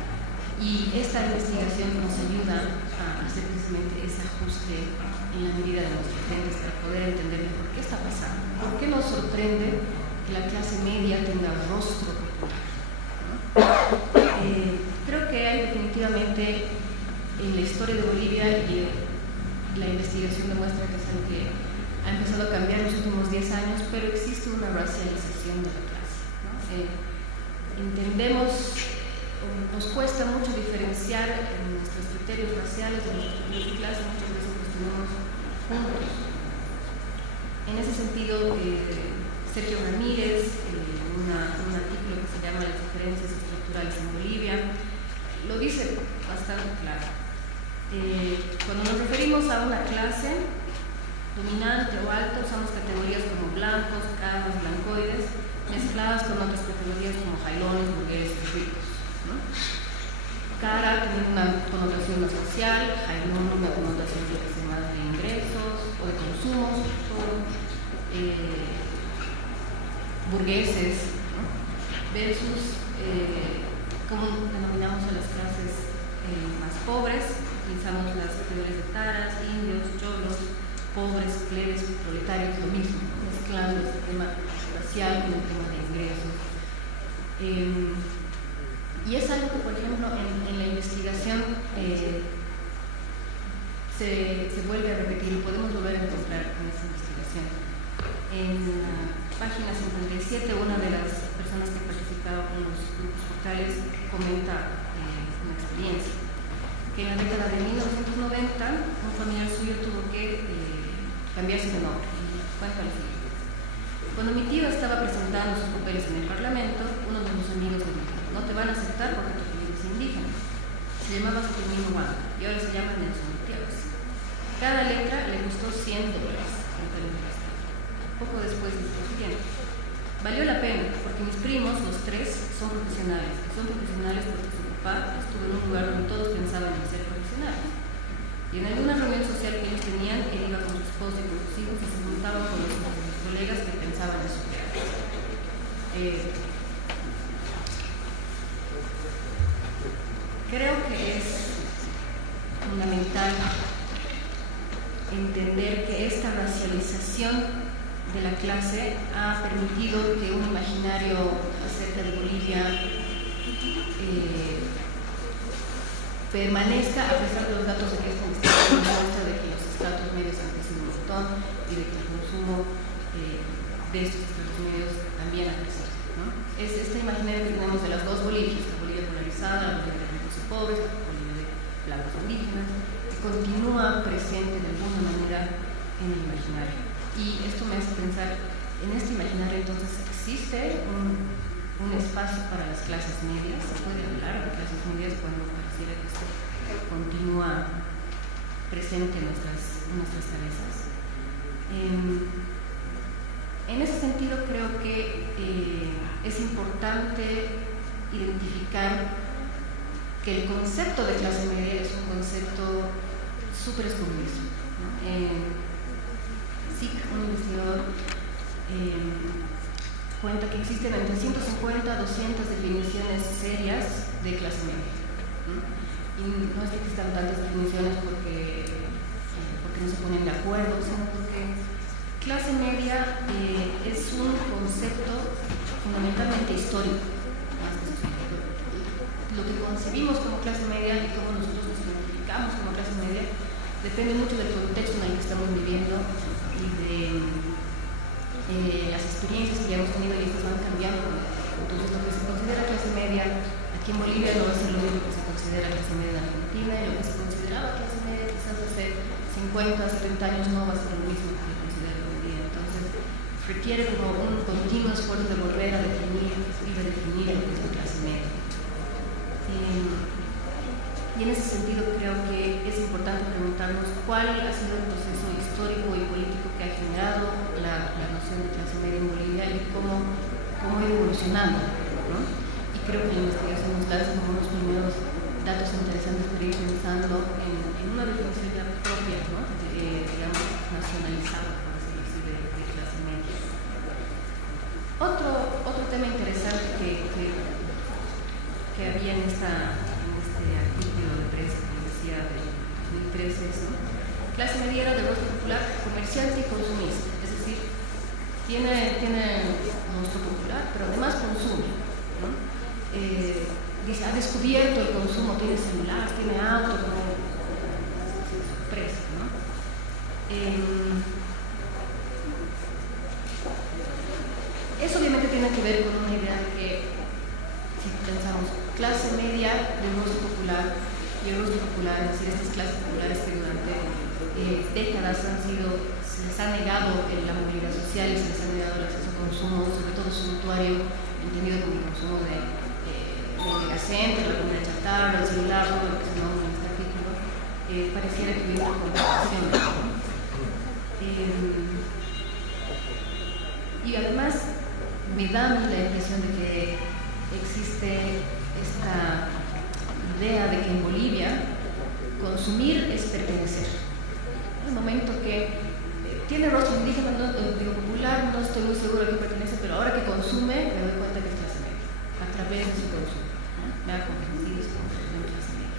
y esta investigación nos ayuda a hacer precisamente ese ajuste en la medida de nuestros lentes para poder entender mejor qué está pasando, por qué nos sorprende que la clase media tenga rostro popular, ¿no? Creo que hay definitivamente en la historia de Bolivia, y la investigación demuestra que es algo que ha empezado a cambiar en los últimos 10 años, pero existe una racialización de la clase, ¿no? Entendemos, nos cuesta mucho diferenciar en nuestros criterios raciales de nuestros criterios de clase, muchas veces los tenemos juntos. En ese sentido, Sergio Ramírez, un artículo que se llama Las diferencias estructurales en Bolivia, lo dice bastante claro. Cuando nos referimos a una clase dominante o alta, usamos categorías como blancos, caras, blancoides, mezcladas con otras categorías como jailones, burgueses, ricos, ¿no? Cara tiene una connotación más social, jailón una connotación más de ingresos o de consumos, burgueses, ¿no? Versus como denominamos a las clases más pobres, utilizamos las categorías de taras, indios, cholos, pobres, plebes, proletarios, lo mismo, mezclando este tema racial con el tema de ingresos. Y es algo que, por ejemplo, en la investigación se vuelve a repetir, lo podemos volver a encontrar en esta investigación. En la página 57, una de las personas que participaba en los grupos focales comenta una experiencia, que en la década de 1990 un familiar suyo tuvo que cambiarse de nombre. Cuenta lo siguiente: cuando mi tío estaba presentando sus papeles en el Parlamento, uno de sus amigos le dijo: no te van a aceptar porque tu apellido es indígena. Se llamaba Saturnino Huang y ahora se llama Nelson Gutiérrez. Cada letra le costó $100 en términos. Poco después dijo lo siguiente: valió la pena porque mis primos, los tres, son profesionales. Y son profesionales porque su papá estuvo en un lugar donde todos pensaban en ser profesionales. Y en alguna reunión social que ellos tenían, él iba con su esposa y con sus hijos y se juntaba con los colegas que pensaban en superarse. Creo que es fundamental entender que esta racialización de la clase ha permitido que un imaginario acerca de Bolivia permanezca, a pesar de los datos de que muestra de que los estratos medios han crecido un montón y de que el consumo de estos estratos medios también ha crecido, ¿no? Es este imaginario que tenemos de las dos Bolivias, la Bolivia polarizada, la Bolivia de ricos y pobres, la Bolivia de blancos indígenas, que continúa presente de alguna manera en el imaginario. Y esto me hace pensar, en este imaginario entonces existe un espacio para las clases medias. Se puede hablar de clases medias cuando pareciera que esto continúa presente en nuestras cabezas. En ese sentido creo que es importante identificar que el concepto de clase media es un concepto súper escurridizo, ¿no? Un investigador cuenta que existen entre 150 a 200 definiciones serias de clase media, ¿no? Y no es que existan tantas definiciones porque no se ponen de acuerdo, sino porque clase media es un concepto fundamentalmente histórico. Lo que concebimos como clase media y cómo nosotros nos identificamos como clase media depende mucho del contexto en el que estamos viviendo y de las experiencias que ya hemos tenido, y estas van cambiando. Entonces, lo que se considera clase media aquí en Bolivia no es lo mismo que se considera clase media en Argentina, y lo que se consideraba clase media quizás hace 50, 70 años no va a ser lo mismo que se considera hoy día. Entonces, requiere como un continuo esfuerzo de volver a definir y redefinir lo que es la clase media. Y en ese sentido creo que es importante preguntarnos cuál ha sido el proceso histórico y político que ha generado la noción de clase media en Bolivia y cómo ha ido evolucionando, ¿no? Y creo que la investigación nos da como unos primeros datos interesantes para ir pensando en una definición ya propia, ¿no? Digamos, nacionalizada, por decirlo así, de clase media. Otro tema interesante que había en este artículo de prensa que decía de 2013 es, ¿no? Clase media era de rostro popular, comerciante y consumista, es decir, tiene rostro popular, pero además consume, ¿no? Dice, ha descubierto el consumo, tiene celular, tiene auto, como sorpresa, ¿no? Eso obviamente tiene que ver con una idea de que, si pensamos clase media del rostro popular, y el rostro popular, es decir, estas clases populares que durante décadas se les ha negado la movilidad social y se les ha negado el acceso a consumo, sobre todo suntuario, entendido como el consumo de megacentro, la comida chatarra, el celular, todo lo que se nombra en este artículo, pareciera que hubiera una complicación, ¿no? Y además me da a mí la impresión de que existe esta idea de que en Bolivia consumir es pertenecer. En el momento que tiene rostro indígena, digo popular, no estoy muy seguro de que pertenece, pero ahora que consume me doy cuenta que es clase media, a través de su consumo, ¿no? Me ha convencido su consumo en clase media.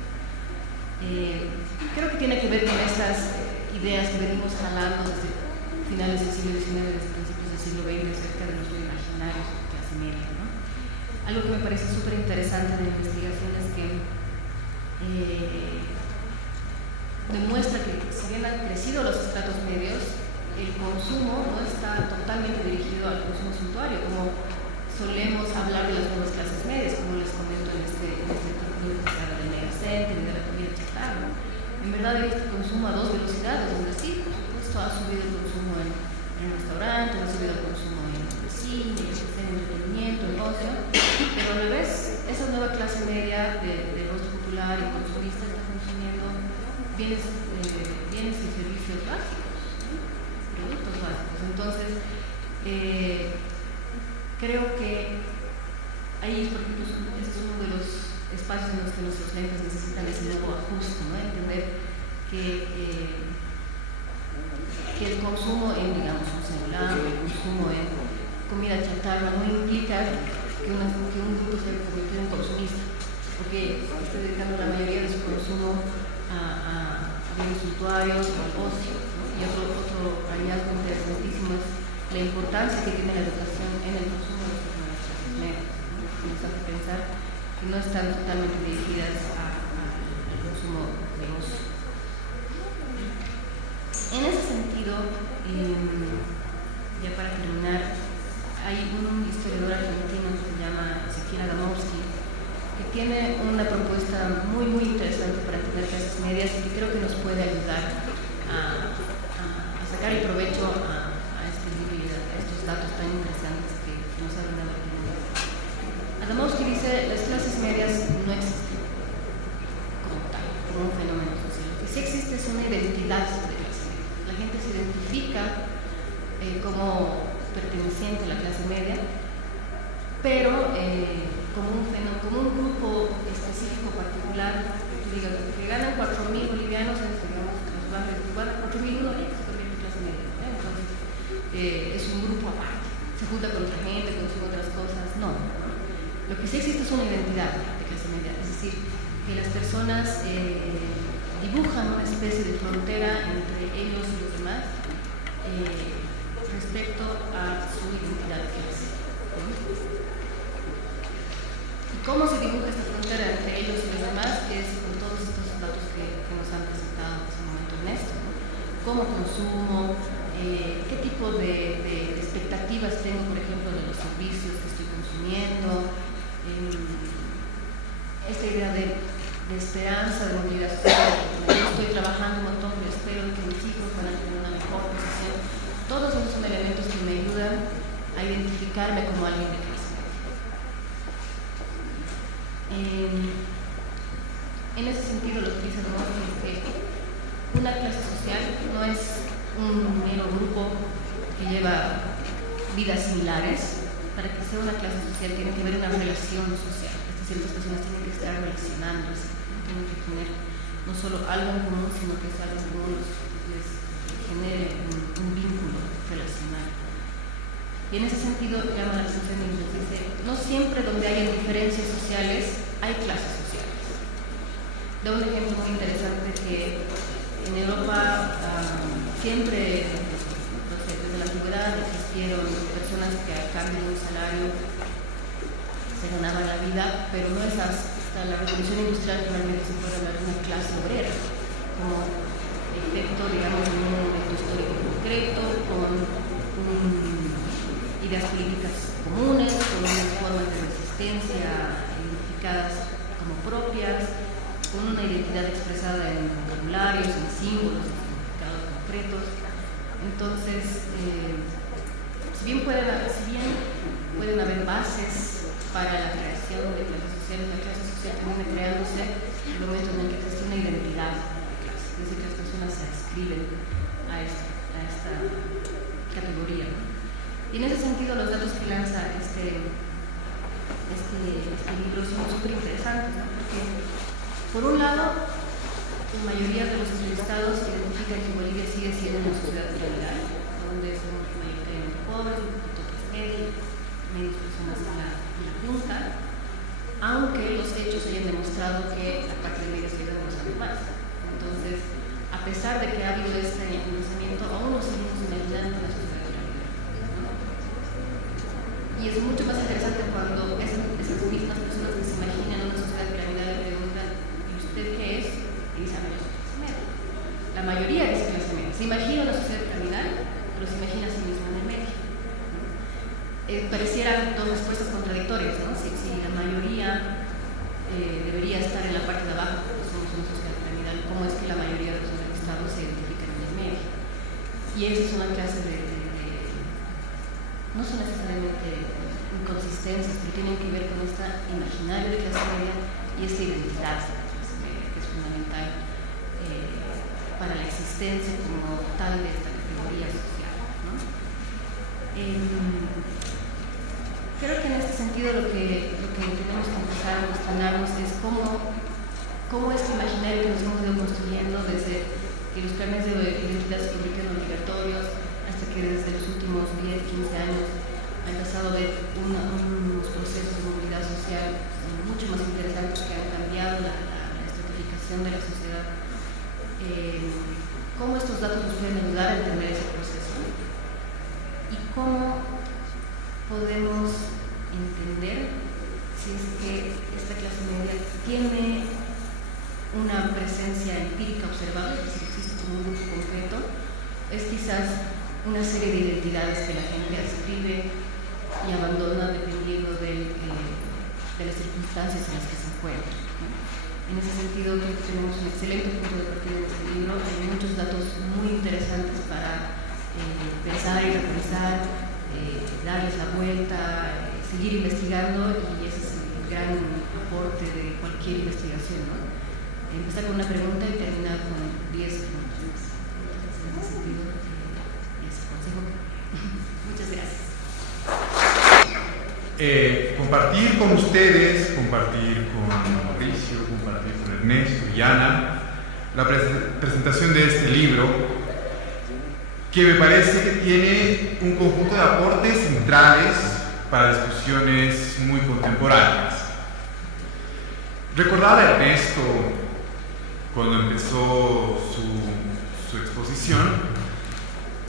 Creo que tiene que ver con estas ideas que venimos jalando desde finales del siglo XIX, desde principios del siglo XX, acerca de los imaginarios de clase media, ¿no? Algo que me parece súper interesante de la investigación es que demuestra que, si bien han crecido los estratos medios, el consumo no está totalmente dirigido al consumo suntuario, como solemos hablar de las nuevas clases medias, como les comento en este artículo que se habla del megacentro y de la comida chatarra. En verdad hay este consumo a dos velocidades, donde sí, por supuesto, ha subido el consumo en restaurantes, ha subido el consumo en cine, en entretenimiento, en ocio, pero al revés, esa nueva clase media de rostro popular y consumista está consumiendo bienes y servicios básicos, ¿no? Productos básicos. Entonces, creo que ahí, por ejemplo, ese es uno de los espacios en los que nuestros lentes necesitan ese nuevo ajuste, ¿no? Entender que el consumo en, digamos, un celular, el consumo en comida chatarra no implica que un grupo se convirtió en consumista, porque está dedicando la mayoría de su consumo a bienes suntuarios o al ocio, ¿no? Y otro hallazgo interesantísimo es la importancia que tiene la educación en el consumo de las clases medias, ¿no? Nos hace pensar que no están totalmente dirigidas al consumo de ocio. En ese sentido, ya para terminar, hay un historiador argentino que se llama Ezequiel Adamowski, que tiene una propuesta muy interesante para tener clases medias y que creo que nos puede ayudar a sacar el provecho a este libro y a estos datos tan interesantes que nos ha brindado el libro. Adamowski dice: las clases medias no existen como tal, como un fenómeno social. Lo que sí existe es una identidad de clase media. La gente se identifica como perteneciente a la clase media, pero como un grupo específico particular, que ganan 4.000 bolivianos, digamos, los barrios de Guadalajara, 4.000 dólares, se convierte en clase media, ¿eh? Entonces, es un grupo aparte, se junta con otra gente, consigue otras cosas, no. Lo que sí existe es una identidad de clase media, es decir, que las personas dibujan una especie de frontera entre ellos y los demás, respecto a su identidad de clase. ¿Y cómo se dibuja esta frontera entre ellos y los demás? Es con todos estos datos que nos han presentado en ese momento Ernesto, ¿no? ¿Cómo consumo? ¿Qué tipo de expectativas tengo, por ejemplo, de los servicios que estoy consumiendo? Esta idea de esperanza, de movilidad social. Yo estoy trabajando un montón, pero espero que mis hijos van a tener una mejor posición. Todos esos son elementos que me ayudan a identificarme como alguien de clase media. En ese sentido, lo que dice Adamowski es que una clase social no es un mero grupo que lleva vidas similares. Para que sea una clase social tiene que haber una relación social. Ciertas personas tienen que estar relacionándose, tienen que tener no solo algo en común, sino que es algo en común les genere un vínculo relacional. Y en ese sentido llama la atención y nos dice: no siempre donde hay diferencias sociales hay clases sociales. Da un ejemplo muy interesante que en Europa siempre, desde la antigüedad, existieron personas que a cambio de un salario se ganaban la vida, pero no es hasta la revolución industrial que realmente se puede hablar de una clase obrera, como efecto, digamos, de un momento histórico concreto, con ideas políticas comunes, con unas formas de resistencia identificadas como propias, con una identidad expresada en vocabularios, en símbolos, en significados concretos. Entonces, si bien pueden haber bases para la creación de clases sociales, la clase social termina creándose en el momento en el que existe una identidad de clase, es decir, que las personas se adscriben a esta categoría, ¿no? Y en ese sentido los datos que lanza este libro son súper interesantes, ¿no? Porque por un lado la mayoría de los entrevistados identifican que Bolivia sigue siendo una sociedad piramidal, donde somos mayoritariamente pobres, un poquito medios personas en la punta, aunque los hechos hayan demostrado que la parte de media se ha demostrado más. Entonces, a pesar de que ha habido este pensamiento, aún nos seguimos imaginando una sociedad piramidal, ¿no? Y es mucho más interesante cuando esas mismas personas que se imaginan una sociedad piramidal le preguntan: ¿y usted qué es? Y dicen: yo soy clase media. La mayoría dice clase media. Se imagina una sociedad piramidal, pero se imagina a sí mismo en el medio. Parecieran dos respuestas contradictorias, ¿no? Si la mayoría debería estar en la parte de abajo, porque somos una sociedad piramidal, ¿cómo es que la mayoría de los entrevistados se identifican en el medio? Y esa es una clase no son necesariamente inconsistencias, pero tienen que ver con este imaginario de clase media y esta identidad de la clase media, que es fundamental para la existencia como tal de esta categoría social, ¿no? Creo que en este sentido lo que tenemos que empezar a cuestionarnos es cómo este imaginario que nos hemos ido construyendo desde que los carnets de identidad se convirtieron obligatorios hasta que desde los últimos 10, 15 años empezado a ver unos procesos de movilidad social mucho más interesantes que han cambiado la estratificación de la sociedad. ¿Cómo estos datos nos pueden ayudar a entender ese proceso? ¿Y cómo podemos entender si es que esta clase media tiene una presencia empírica observable, es decir, existe como un grupo concreto, es quizás una serie de identidades que la gente adscribe y abandona dependiendo de las circunstancias en las que se encuentra, ¿no? En ese sentido, creo que tenemos un excelente punto de partida en este libro. Hay muchos datos muy interesantes para pensar y repensar, darles la vuelta, seguir investigando, y ese es el gran aporte de cualquier investigación, ¿no? Empezar con una pregunta y terminar con 10 preguntas. En ese sentido, les aconsejo. Muchas gracias. Compartir con ustedes, compartir con Mauricio, compartir con Ernesto y Ana la presentación de este libro, que me parece que tiene un conjunto de aportes centrales para discusiones muy contemporáneas. Recordaba a Ernesto, cuando empezó su exposición,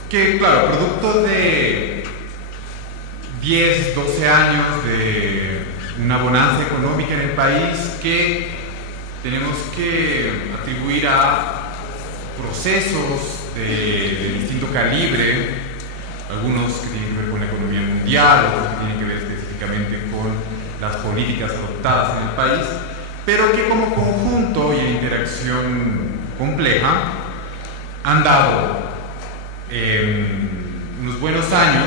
que, claro, producto de 10, 12 años de una bonanza económica en el país, que tenemos que atribuir a procesos de distinto calibre, algunos que tienen que ver con la economía mundial, otros que tienen que ver específicamente con las políticas adoptadas en el país, pero que como conjunto y en interacción compleja han dado unos buenos años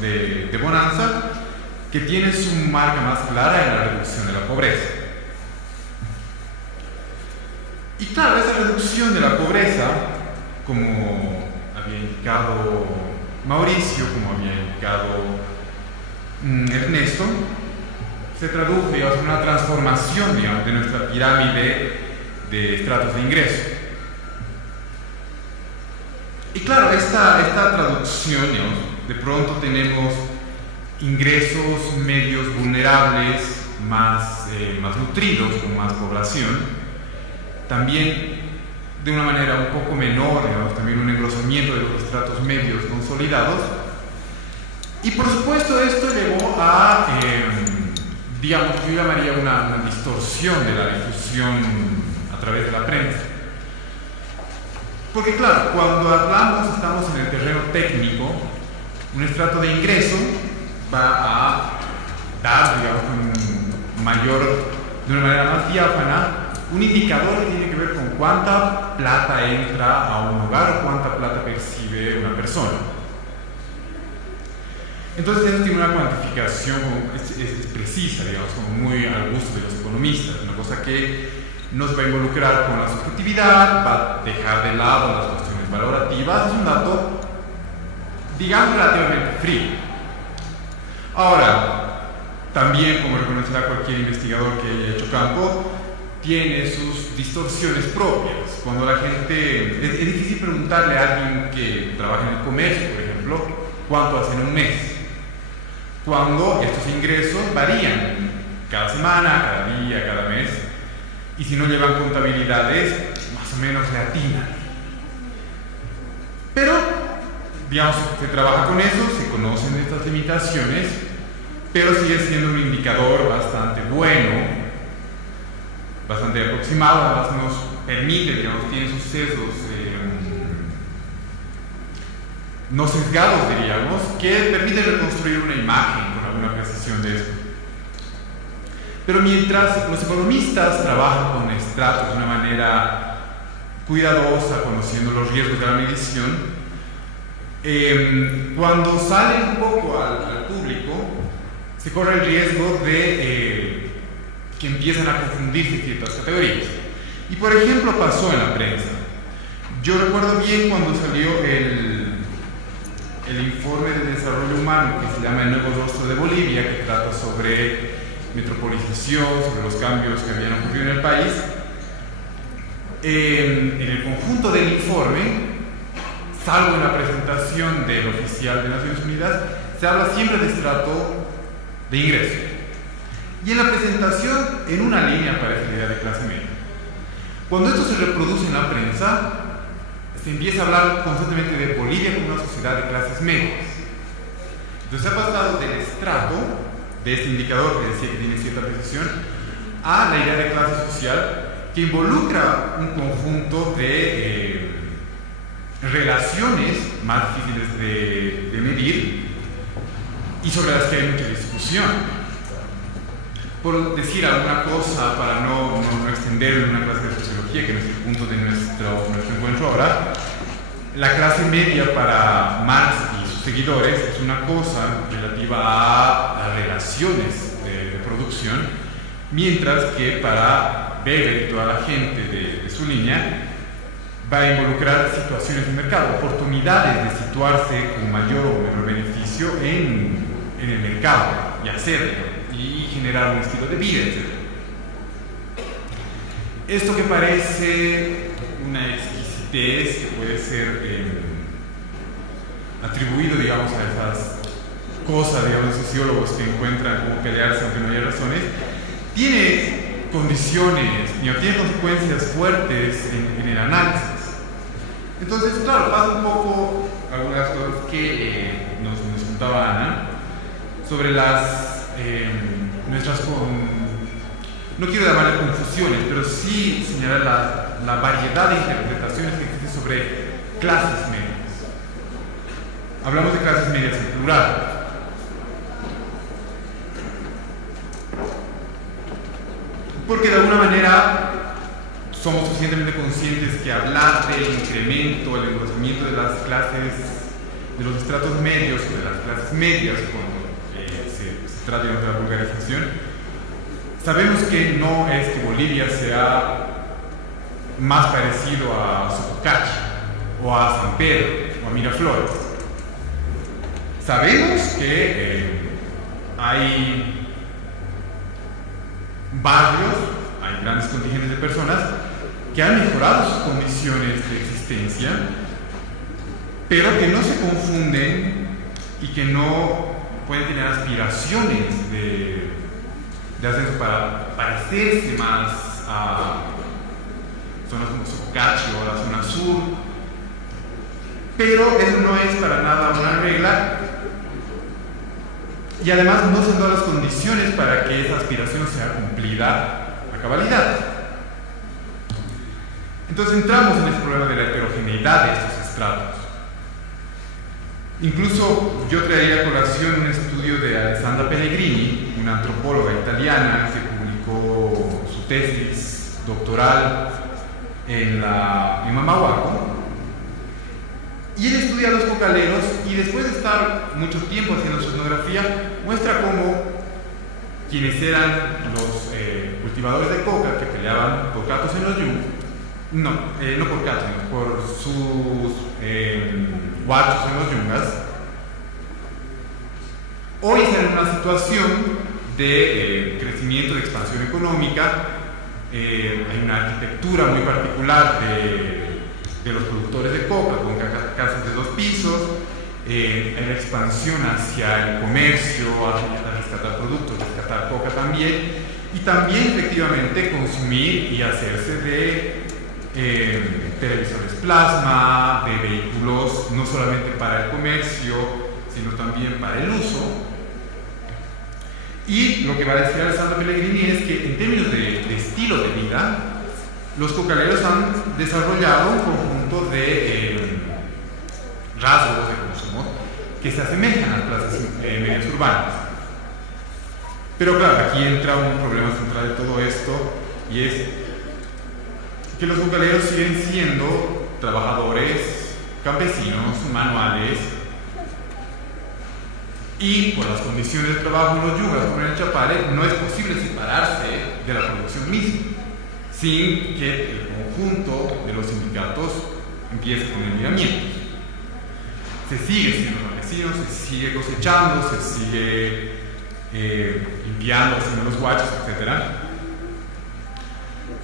de bonanza, que tienen su marca más clara en la reducción de la pobreza. Y claro, esa reducción de la pobreza, como había indicado Mauricio, como había indicado Ernesto, se tradujo, digamos, en una transformación, digamos, de nuestra pirámide de estratos de ingreso. Y claro, esta traducción, digamos, de pronto tenemos ingresos medios vulnerables más nutridos, con más población, también de una manera un poco menor, digamos, también un engrosamiento de los estratos medios consolidados, y por supuesto esto llevó a, digamos, yo llamaría una distorsión de la difusión a través de la prensa. Porque claro, cuando hablamos, estamos en el terreno técnico, un estrato de ingreso va a dar, digamos, de una manera más diáfana, un indicador que tiene que ver con cuánta plata entra a un hogar o cuánta plata percibe una persona. Entonces eso tiene una cuantificación, es precisa, digamos, como muy al gusto de los economistas, una cosa que nos va a involucrar con la subjetividad, va a dejar de lado las cuestiones valorativas, es un dato, digamos, relativamente frío. Ahora, también, como reconocerá cualquier investigador que haya hecho campo, tiene sus distorsiones propias. Cuando la gente, es difícil preguntarle a alguien que trabaja en el comercio, por ejemplo, cuánto hace en un mes, cuando estos ingresos varían cada semana, cada día, cada mes, y si no llevan contabilidades, más o menos le atinan. Pero, digamos, se trabaja con eso, se conocen estas limitaciones, pero sigue siendo un indicador bastante bueno, bastante aproximado, además nos permite, digamos, tiene sus sesgos no sesgados, diríamos, que permiten reconstruir una imagen con alguna precisión de esto. Pero mientras los economistas trabajan con estratos de una manera cuidadosa, conociendo los riesgos de la medición, cuando salen un poco al público, se corre el riesgo de que empiezan a confundirse ciertas categorías. Y por ejemplo pasó en la prensa. Yo recuerdo bien cuando salió el informe de desarrollo humano que se llama El Nuevo Rostro de Bolivia, que trata sobre metropolización, sobre los cambios que habían ocurrido en el país. En el conjunto del informe, salvo en la presentación del oficial de Naciones Unidas, se habla siempre de estrato de ingreso. Y en la presentación, en una línea aparece la idea de clase media. Cuando esto se reproduce en la prensa, se empieza a hablar constantemente de Bolivia como una sociedad de clases medias. Entonces se ha pasado del estrato, de este indicador que decía que tiene cierta precisión, a la idea de clase social, que involucra un conjunto de relaciones más difíciles de medir y sobre las que hay mucha discusión. Por decir alguna cosa, para no extender en una clase de sociología, que no es el punto de nuestro encuentro ahora, la clase media para Marx y sus seguidores es una cosa relativa a relaciones de producción, mientras que para Weber y toda la gente de su línea va a involucrar situaciones de mercado, oportunidades de situarse con mayor o menor beneficio en el mercado y hacerlo, y generar un estilo de vida, etc. Esto que parece una exquisitez que puede ser atribuido, digamos, a esas cosas, digamos, de sociólogos que encuentran cómo pelearse aunque no haya razones, tiene condiciones, tiene consecuencias fuertes en el análisis. Entonces, claro, pasa un poco algunas cosas que nos contaba Ana sobre nuestras, no quiero llamarle confusiones, pero sí señalar la variedad de interpretaciones que existen sobre clases medias. Hablamos de clases medias en plural. Porque de alguna manera somos suficientemente conscientes que hablar del incremento, el engrosamiento de las clases, de los estratos medios o de las clases medias, cuando se trata de otra vulgarización, sabemos que no es que Bolivia sea más parecido a Sopocachi o a San Pedro o a Miraflores. Sabemos que hay barrios, hay grandes contingentes de personas que han mejorado sus condiciones de existencia, pero que no se confunden y que no pueden tener aspiraciones de ascenso para parecerse más a zonas como Sopocachi o la zona sur, pero eso no es para nada una regla y además no se han dado las condiciones para que esa aspiración sea cumplida a cabalidad. Entonces entramos en este problema de la heterogeneidad de estos estratos. Incluso yo traería a colación un estudio de Alessandra Pellegrini, una antropóloga italiana que publicó su tesis doctoral en Mamahuaco, y él estudia a los cocaleros y después de estar mucho tiempo haciendo su etnografía muestra cómo quienes eran los cultivadores de coca que peleaban por catos en los yungas, no por catos, sino por sus huachos en los yungas, hoy están en una situación de crecimiento, de expansión económica. Hay una arquitectura muy particular de los productores de coca, con casas de 2 pisos, hay la expansión hacia el comercio, a rescatar productos, rescatar coca también, y también efectivamente consumir y hacerse de televisores plasma, de vehículos no solamente para el comercio, sino también para el uso. Y lo que va a decir Alessandra Pellegrini es que en términos de estilo de vida, los cocaleros han desarrollado un conjunto de rasgos de consumo que se asemejan a las clases medias urbanas. Pero claro, aquí entra un problema central de todo esto, y es que los cocaleros siguen siendo trabajadores campesinos, manuales, y por las condiciones de trabajo en los yugas como en el Chapare no es posible separarse de la producción misma sin que el conjunto de los sindicatos empiece con el miramiento. Se sigue siendo campesinos, se sigue cosechando, se sigue limpiando, haciendo los guachos, etc.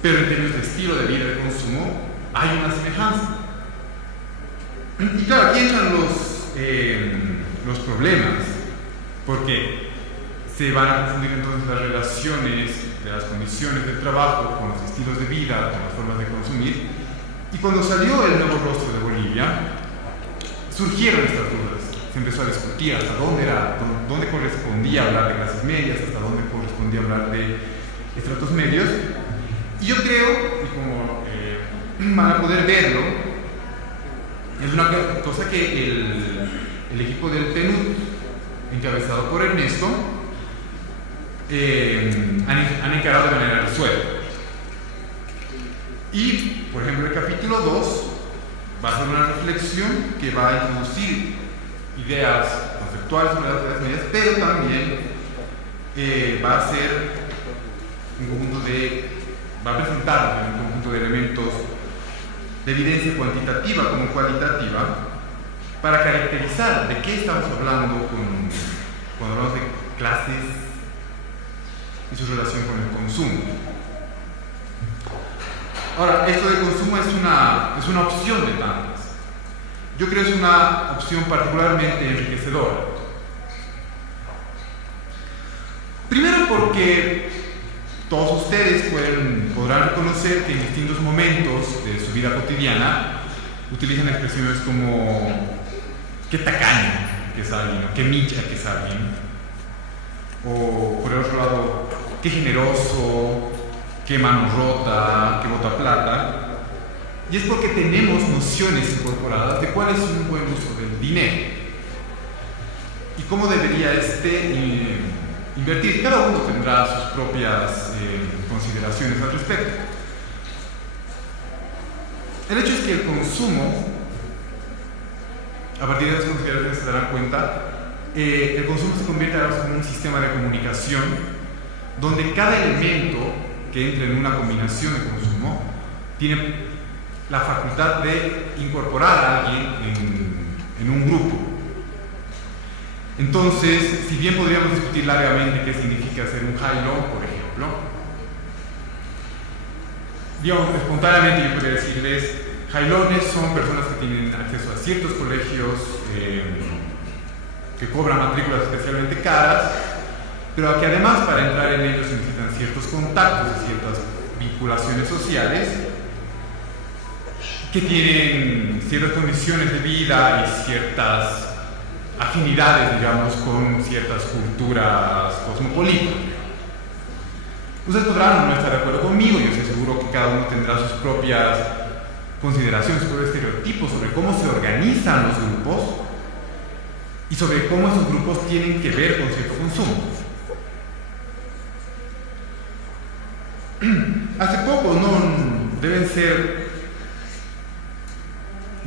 Pero en términos de estilo de vida y de consumo hay una semejanza. Y claro, aquí entran los problemas. porque se van a confundir entonces las relaciones de las condiciones del trabajo con los estilos de vida, con las formas de consumir. Y cuando salió el nuevo rostro de Bolivia, surgieron estas dudas. Se empezó a discutir hasta dónde correspondía hablar de clases medias, hasta dónde correspondía hablar de estratos medios. Y yo creo, y como van a poder verlo, es una cosa que el equipo del PNUD, encabezado por Ernesto, han encarado de manera resuelta. Y, por ejemplo, el capítulo 2 va a ser una reflexión que va a introducir ideas conceptuales sobre las clases medias, pero también va a presentar un conjunto de elementos de evidencia cuantitativa como cualitativa para caracterizar de qué estamos hablando cuando hablamos de clases y su relación con el consumo. Ahora, esto del consumo es una opción de tantas. Yo creo que es una opción particularmente enriquecedora. Primero porque todos ustedes podrán reconocer que en distintos momentos de su vida cotidiana utilizan expresiones como qué tacaño que es alguien, o qué micha que es alguien, o por el otro lado, qué generoso, qué mano rota, qué bota plata. Y es porque tenemos nociones incorporadas de cuál es un buen uso del dinero y cómo debería invertir. Cada uno tendrá sus propias consideraciones al respecto. El hecho es que el consumo, a partir de esas consideraciones se darán cuenta, el consumo se convierte ahora en un sistema de comunicación donde cada elemento que entra en una combinación de consumo tiene la facultad de incorporar a alguien en un grupo. Entonces, si bien podríamos discutir largamente qué significa ser un jailón, por ejemplo, digamos, espontáneamente yo podría decirles, jailones son personas que tienen acceso a ciertos colegios que cobran matrículas especialmente caras, pero que además para entrar en ellos necesitan ciertos contactos y ciertas vinculaciones sociales, que tienen ciertas condiciones de vida y ciertas afinidades, digamos, con ciertas culturas cosmopolitas. Ustedes podrán no estar de acuerdo conmigo, yo estoy seguro que cada uno tendrá sus propias consideraciones, sus propios estereotipos sobre cómo se organizan los grupos y sobre cómo esos grupos tienen que ver con cierto consumo. Hace poco, deben ser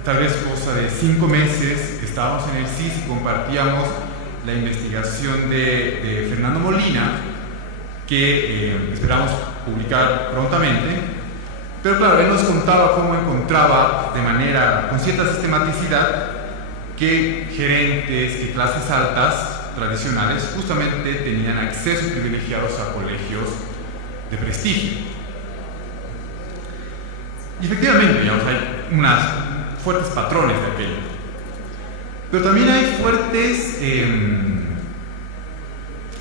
tal vez cosa de 5 meses, estábamos en el CIS y compartíamos la investigación de Fernando Molina, que esperamos publicar prontamente, pero claro, él nos contaba cómo encontraba con cierta sistematicidad, que gerentes y clases altas tradicionales justamente tenían accesos privilegiados a colegios de prestigio. Y efectivamente, digamos, hay unas fuertes patrones de aquello. Pero también hay fuertes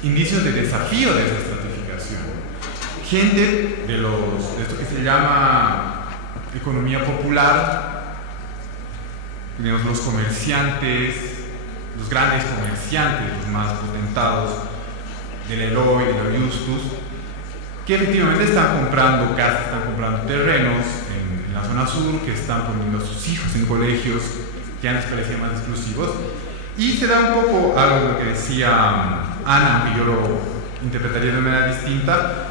indicios de desafío de esa estratificación. Gente de esto que se llama economía popular, digamos, los comerciantes, los grandes comerciantes, los más potentados del Eloy, de la Justus, que efectivamente están comprando casas, están comprando terrenos en la zona sur, que están poniendo a sus hijos en colegios que antes parecían más exclusivos, y se da un poco algo de lo que decía Ana, aunque yo lo interpretaría de manera distinta,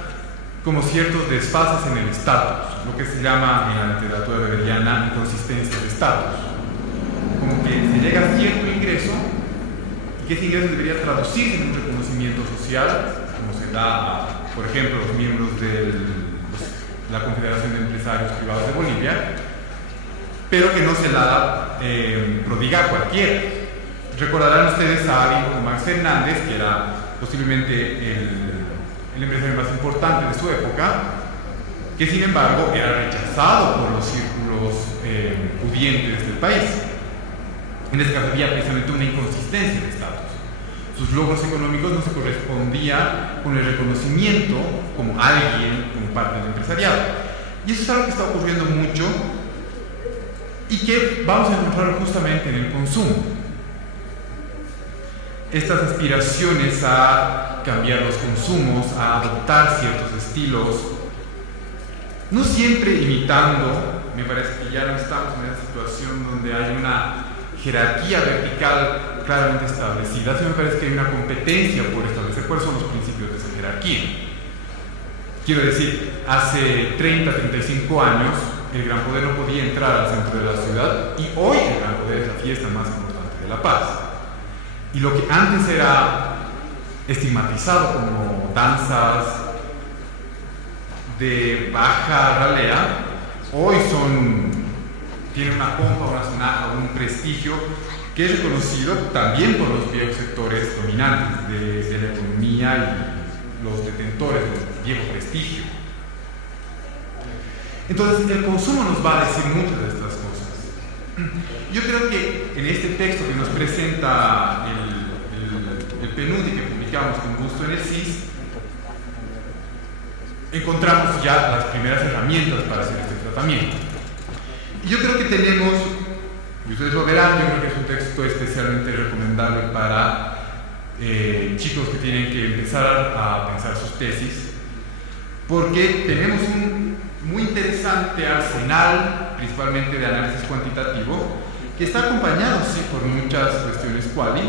como ciertos desfases en el estatus, lo que se llama en la literatura weberiana inconsistencia de estatus, como que se llega a cierto ingreso y que ese ingreso debería traducirse en un reconocimiento social, como se da a, por ejemplo, los miembros de la Confederación de Empresarios Privados de Bolivia, pero que no se la da prodiga a cualquiera. Recordarán ustedes a alguien como Max Fernández, que era posiblemente el empresario más importante de su época, que sin embargo era rechazado por los círculos pudientes del país. En este caso había precisamente una inconsistencia de estatus. sus logros económicos no se correspondía con el reconocimiento como alguien, como parte del empresariado. Y eso es algo que está ocurriendo mucho y que vamos a encontrar justamente en el consumo. Estas aspiraciones a cambiar los consumos, a adoptar ciertos estilos, no siempre imitando, me parece que ya no estamos en una situación donde hay una jerarquía vertical claramente establecida, sino me parece que hay una competencia por establecer cuáles son los principios de esa jerarquía. Quiero decir, hace 30, 35 años el Gran Poder no podía entrar al centro de la ciudad y hoy el Gran Poder es la fiesta más importante de La Paz. Y lo que antes era estigmatizado como danzas de baja ralea, hoy tienen una pompa, una sonaja, un prestigio que es reconocido también por los viejos sectores dominantes de la economía y los detentores del viejo prestigio. Entonces, el consumo nos va a decir muchas de estas cosas. Yo creo que en este texto que nos presenta el PNUD que publicamos con gusto en el CIS, encontramos ya las primeras herramientas para hacer este tratamiento. Y yo creo que tenemos, y ustedes lo verán, yo creo que es un texto especialmente recomendable para chicos que tienen que empezar a pensar sus tesis, porque tenemos un muy interesante arsenal, principalmente de análisis cuantitativo, que está acompañado, sí, por muchas cuestiones quali,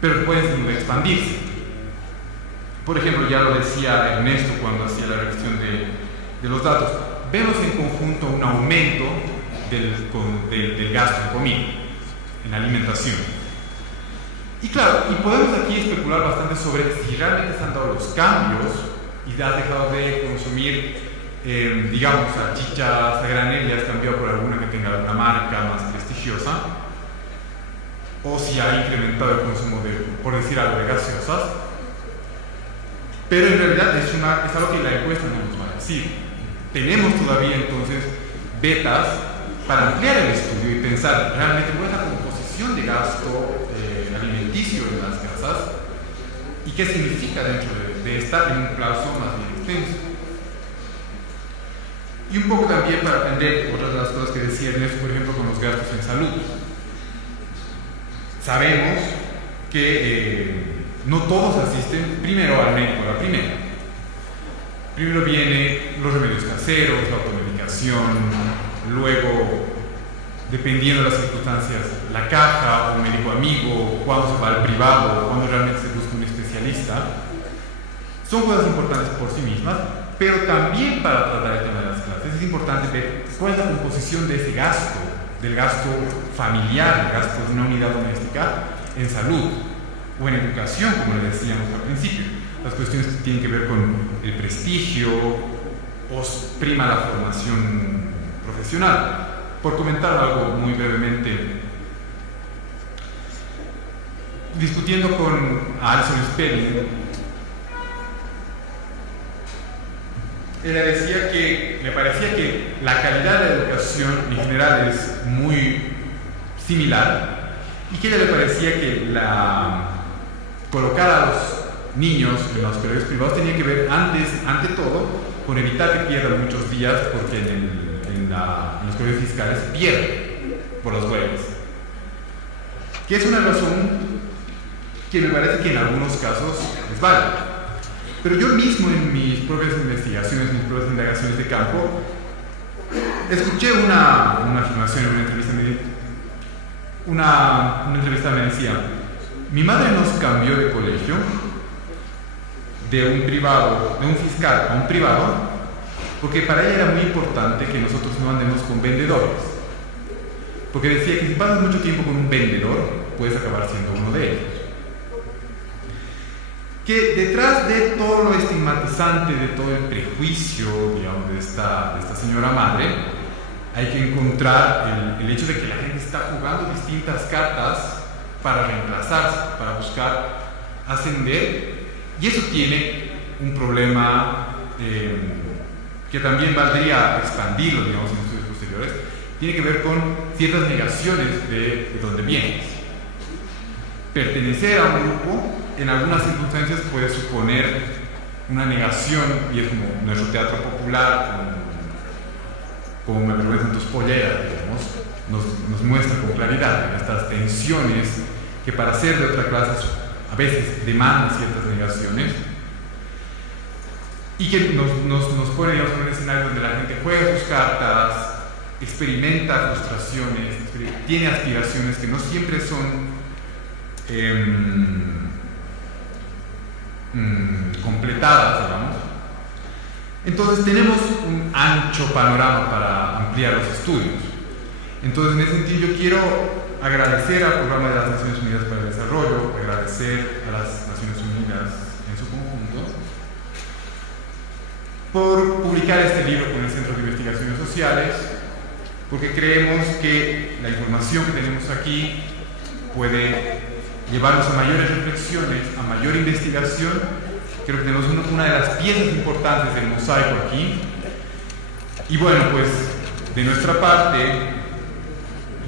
pero pueden sin duda expandirse. Por ejemplo, ya lo decía Ernesto cuando hacía la revisión de los datos, vemos en conjunto un aumento del gasto en comida, en alimentación. Y claro, y podemos aquí especular bastante sobre si realmente se han dado los cambios y has dejado de consumir, digamos, salchichas a granel y has cambiado por alguna que tenga una marca más prestigiosa, o si ha incrementado el consumo de, por decir algo, de gaseosas. Pero en realidad es algo que la encuesta no nos va a decir. Tenemos todavía entonces betas para ampliar el estudio y pensar realmente cuál es la composición de gasto alimenticio en las casas y qué significa dentro de estar en un plazo más bien extenso. Y un poco también para aprender otras de las cosas que decía Ernesto, por ejemplo, con los gastos en salud. Sabemos que no todos asisten primero al médico a la primera. Primero vienen los remedios caseros, la automedicación, luego, dependiendo de las circunstancias, la caja, un médico amigo, cuándo se va al privado, cuándo realmente se busca un especialista. Son cosas importantes por sí mismas, pero también para tratar el tema de las clases es importante ver cuál es la composición de ese gasto, del gasto familiar, del gasto de una unidad doméstica en salud o en educación, como le decíamos al principio. Las cuestiones que tienen que ver con el prestigio o prima la formación profesional. Por comentar algo muy brevemente, discutiendo con Alison Spelling, ella decía que me parecía que la calidad de la educación en general es muy similar y que a ella le parecía que colocar a los niños en los colegios privados tenía que ver ante todo con evitar que pierdan muchos días, porque en los colegios fiscales pierden por las huelgas, que es una razón que me parece que en algunos casos es válida. Pero yo mismo en mis propias investigaciones, mis propias indagaciones de campo, escuché una afirmación en una entrevista, una entrevista me decía: mi madre nos cambió de colegio de un fiscal a un privado, porque para ella era muy importante que nosotros no andemos con vendedores, porque decía que si pasas mucho tiempo con un vendedor puedes acabar siendo uno de ellos. Que detrás de todo lo estigmatizante, de todo el prejuicio, digamos, de esta señora madre, hay que encontrar el hecho de que la gente está jugando distintas cartas para reemplazarse, para buscar ascender, y eso tiene un problema que también valdría expandirlo, digamos, en estudios posteriores. Tiene que ver con ciertas negaciones de dónde vienes. pertenecer a un grupo en algunas circunstancias puede suponer una negación, y es como nuestro teatro popular, como Me avergüenza en tus polleras, digamos, nos muestra con claridad estas tensiones que para ser de otra clase a veces demandan ciertas negaciones, y que nos pone, digamos, en un escenario donde la gente juega sus cartas, experimenta frustraciones, tiene aspiraciones que no siempre son completadas, digamos. Entonces tenemos un ancho panorama para ampliar los estudios. Entonces, en ese sentido, yo quiero agradecer al Programa de las Naciones Unidas para el Desarrollo, agradecer a las Naciones Unidas en su conjunto por publicar este libro con el Centro de Investigaciones Sociales, porque creemos que la información que tenemos aquí puede llevarnos a mayores reflexiones, a mayor investigación. Creo que tenemos una de las piezas importantes del mosaico aquí. Y bueno, pues de nuestra parte,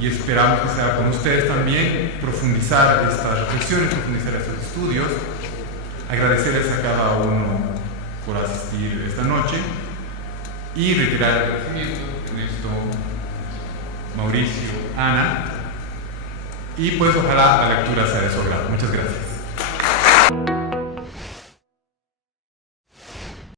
y esperamos que sea con ustedes también, profundizar estas reflexiones, profundizar estos estudios, agradecerles a cada uno por asistir esta noche y retirar el agradecimiento en esto, Mauricio, Ana, y pues ojalá la lectura sea de su agrado. Muchas gracias.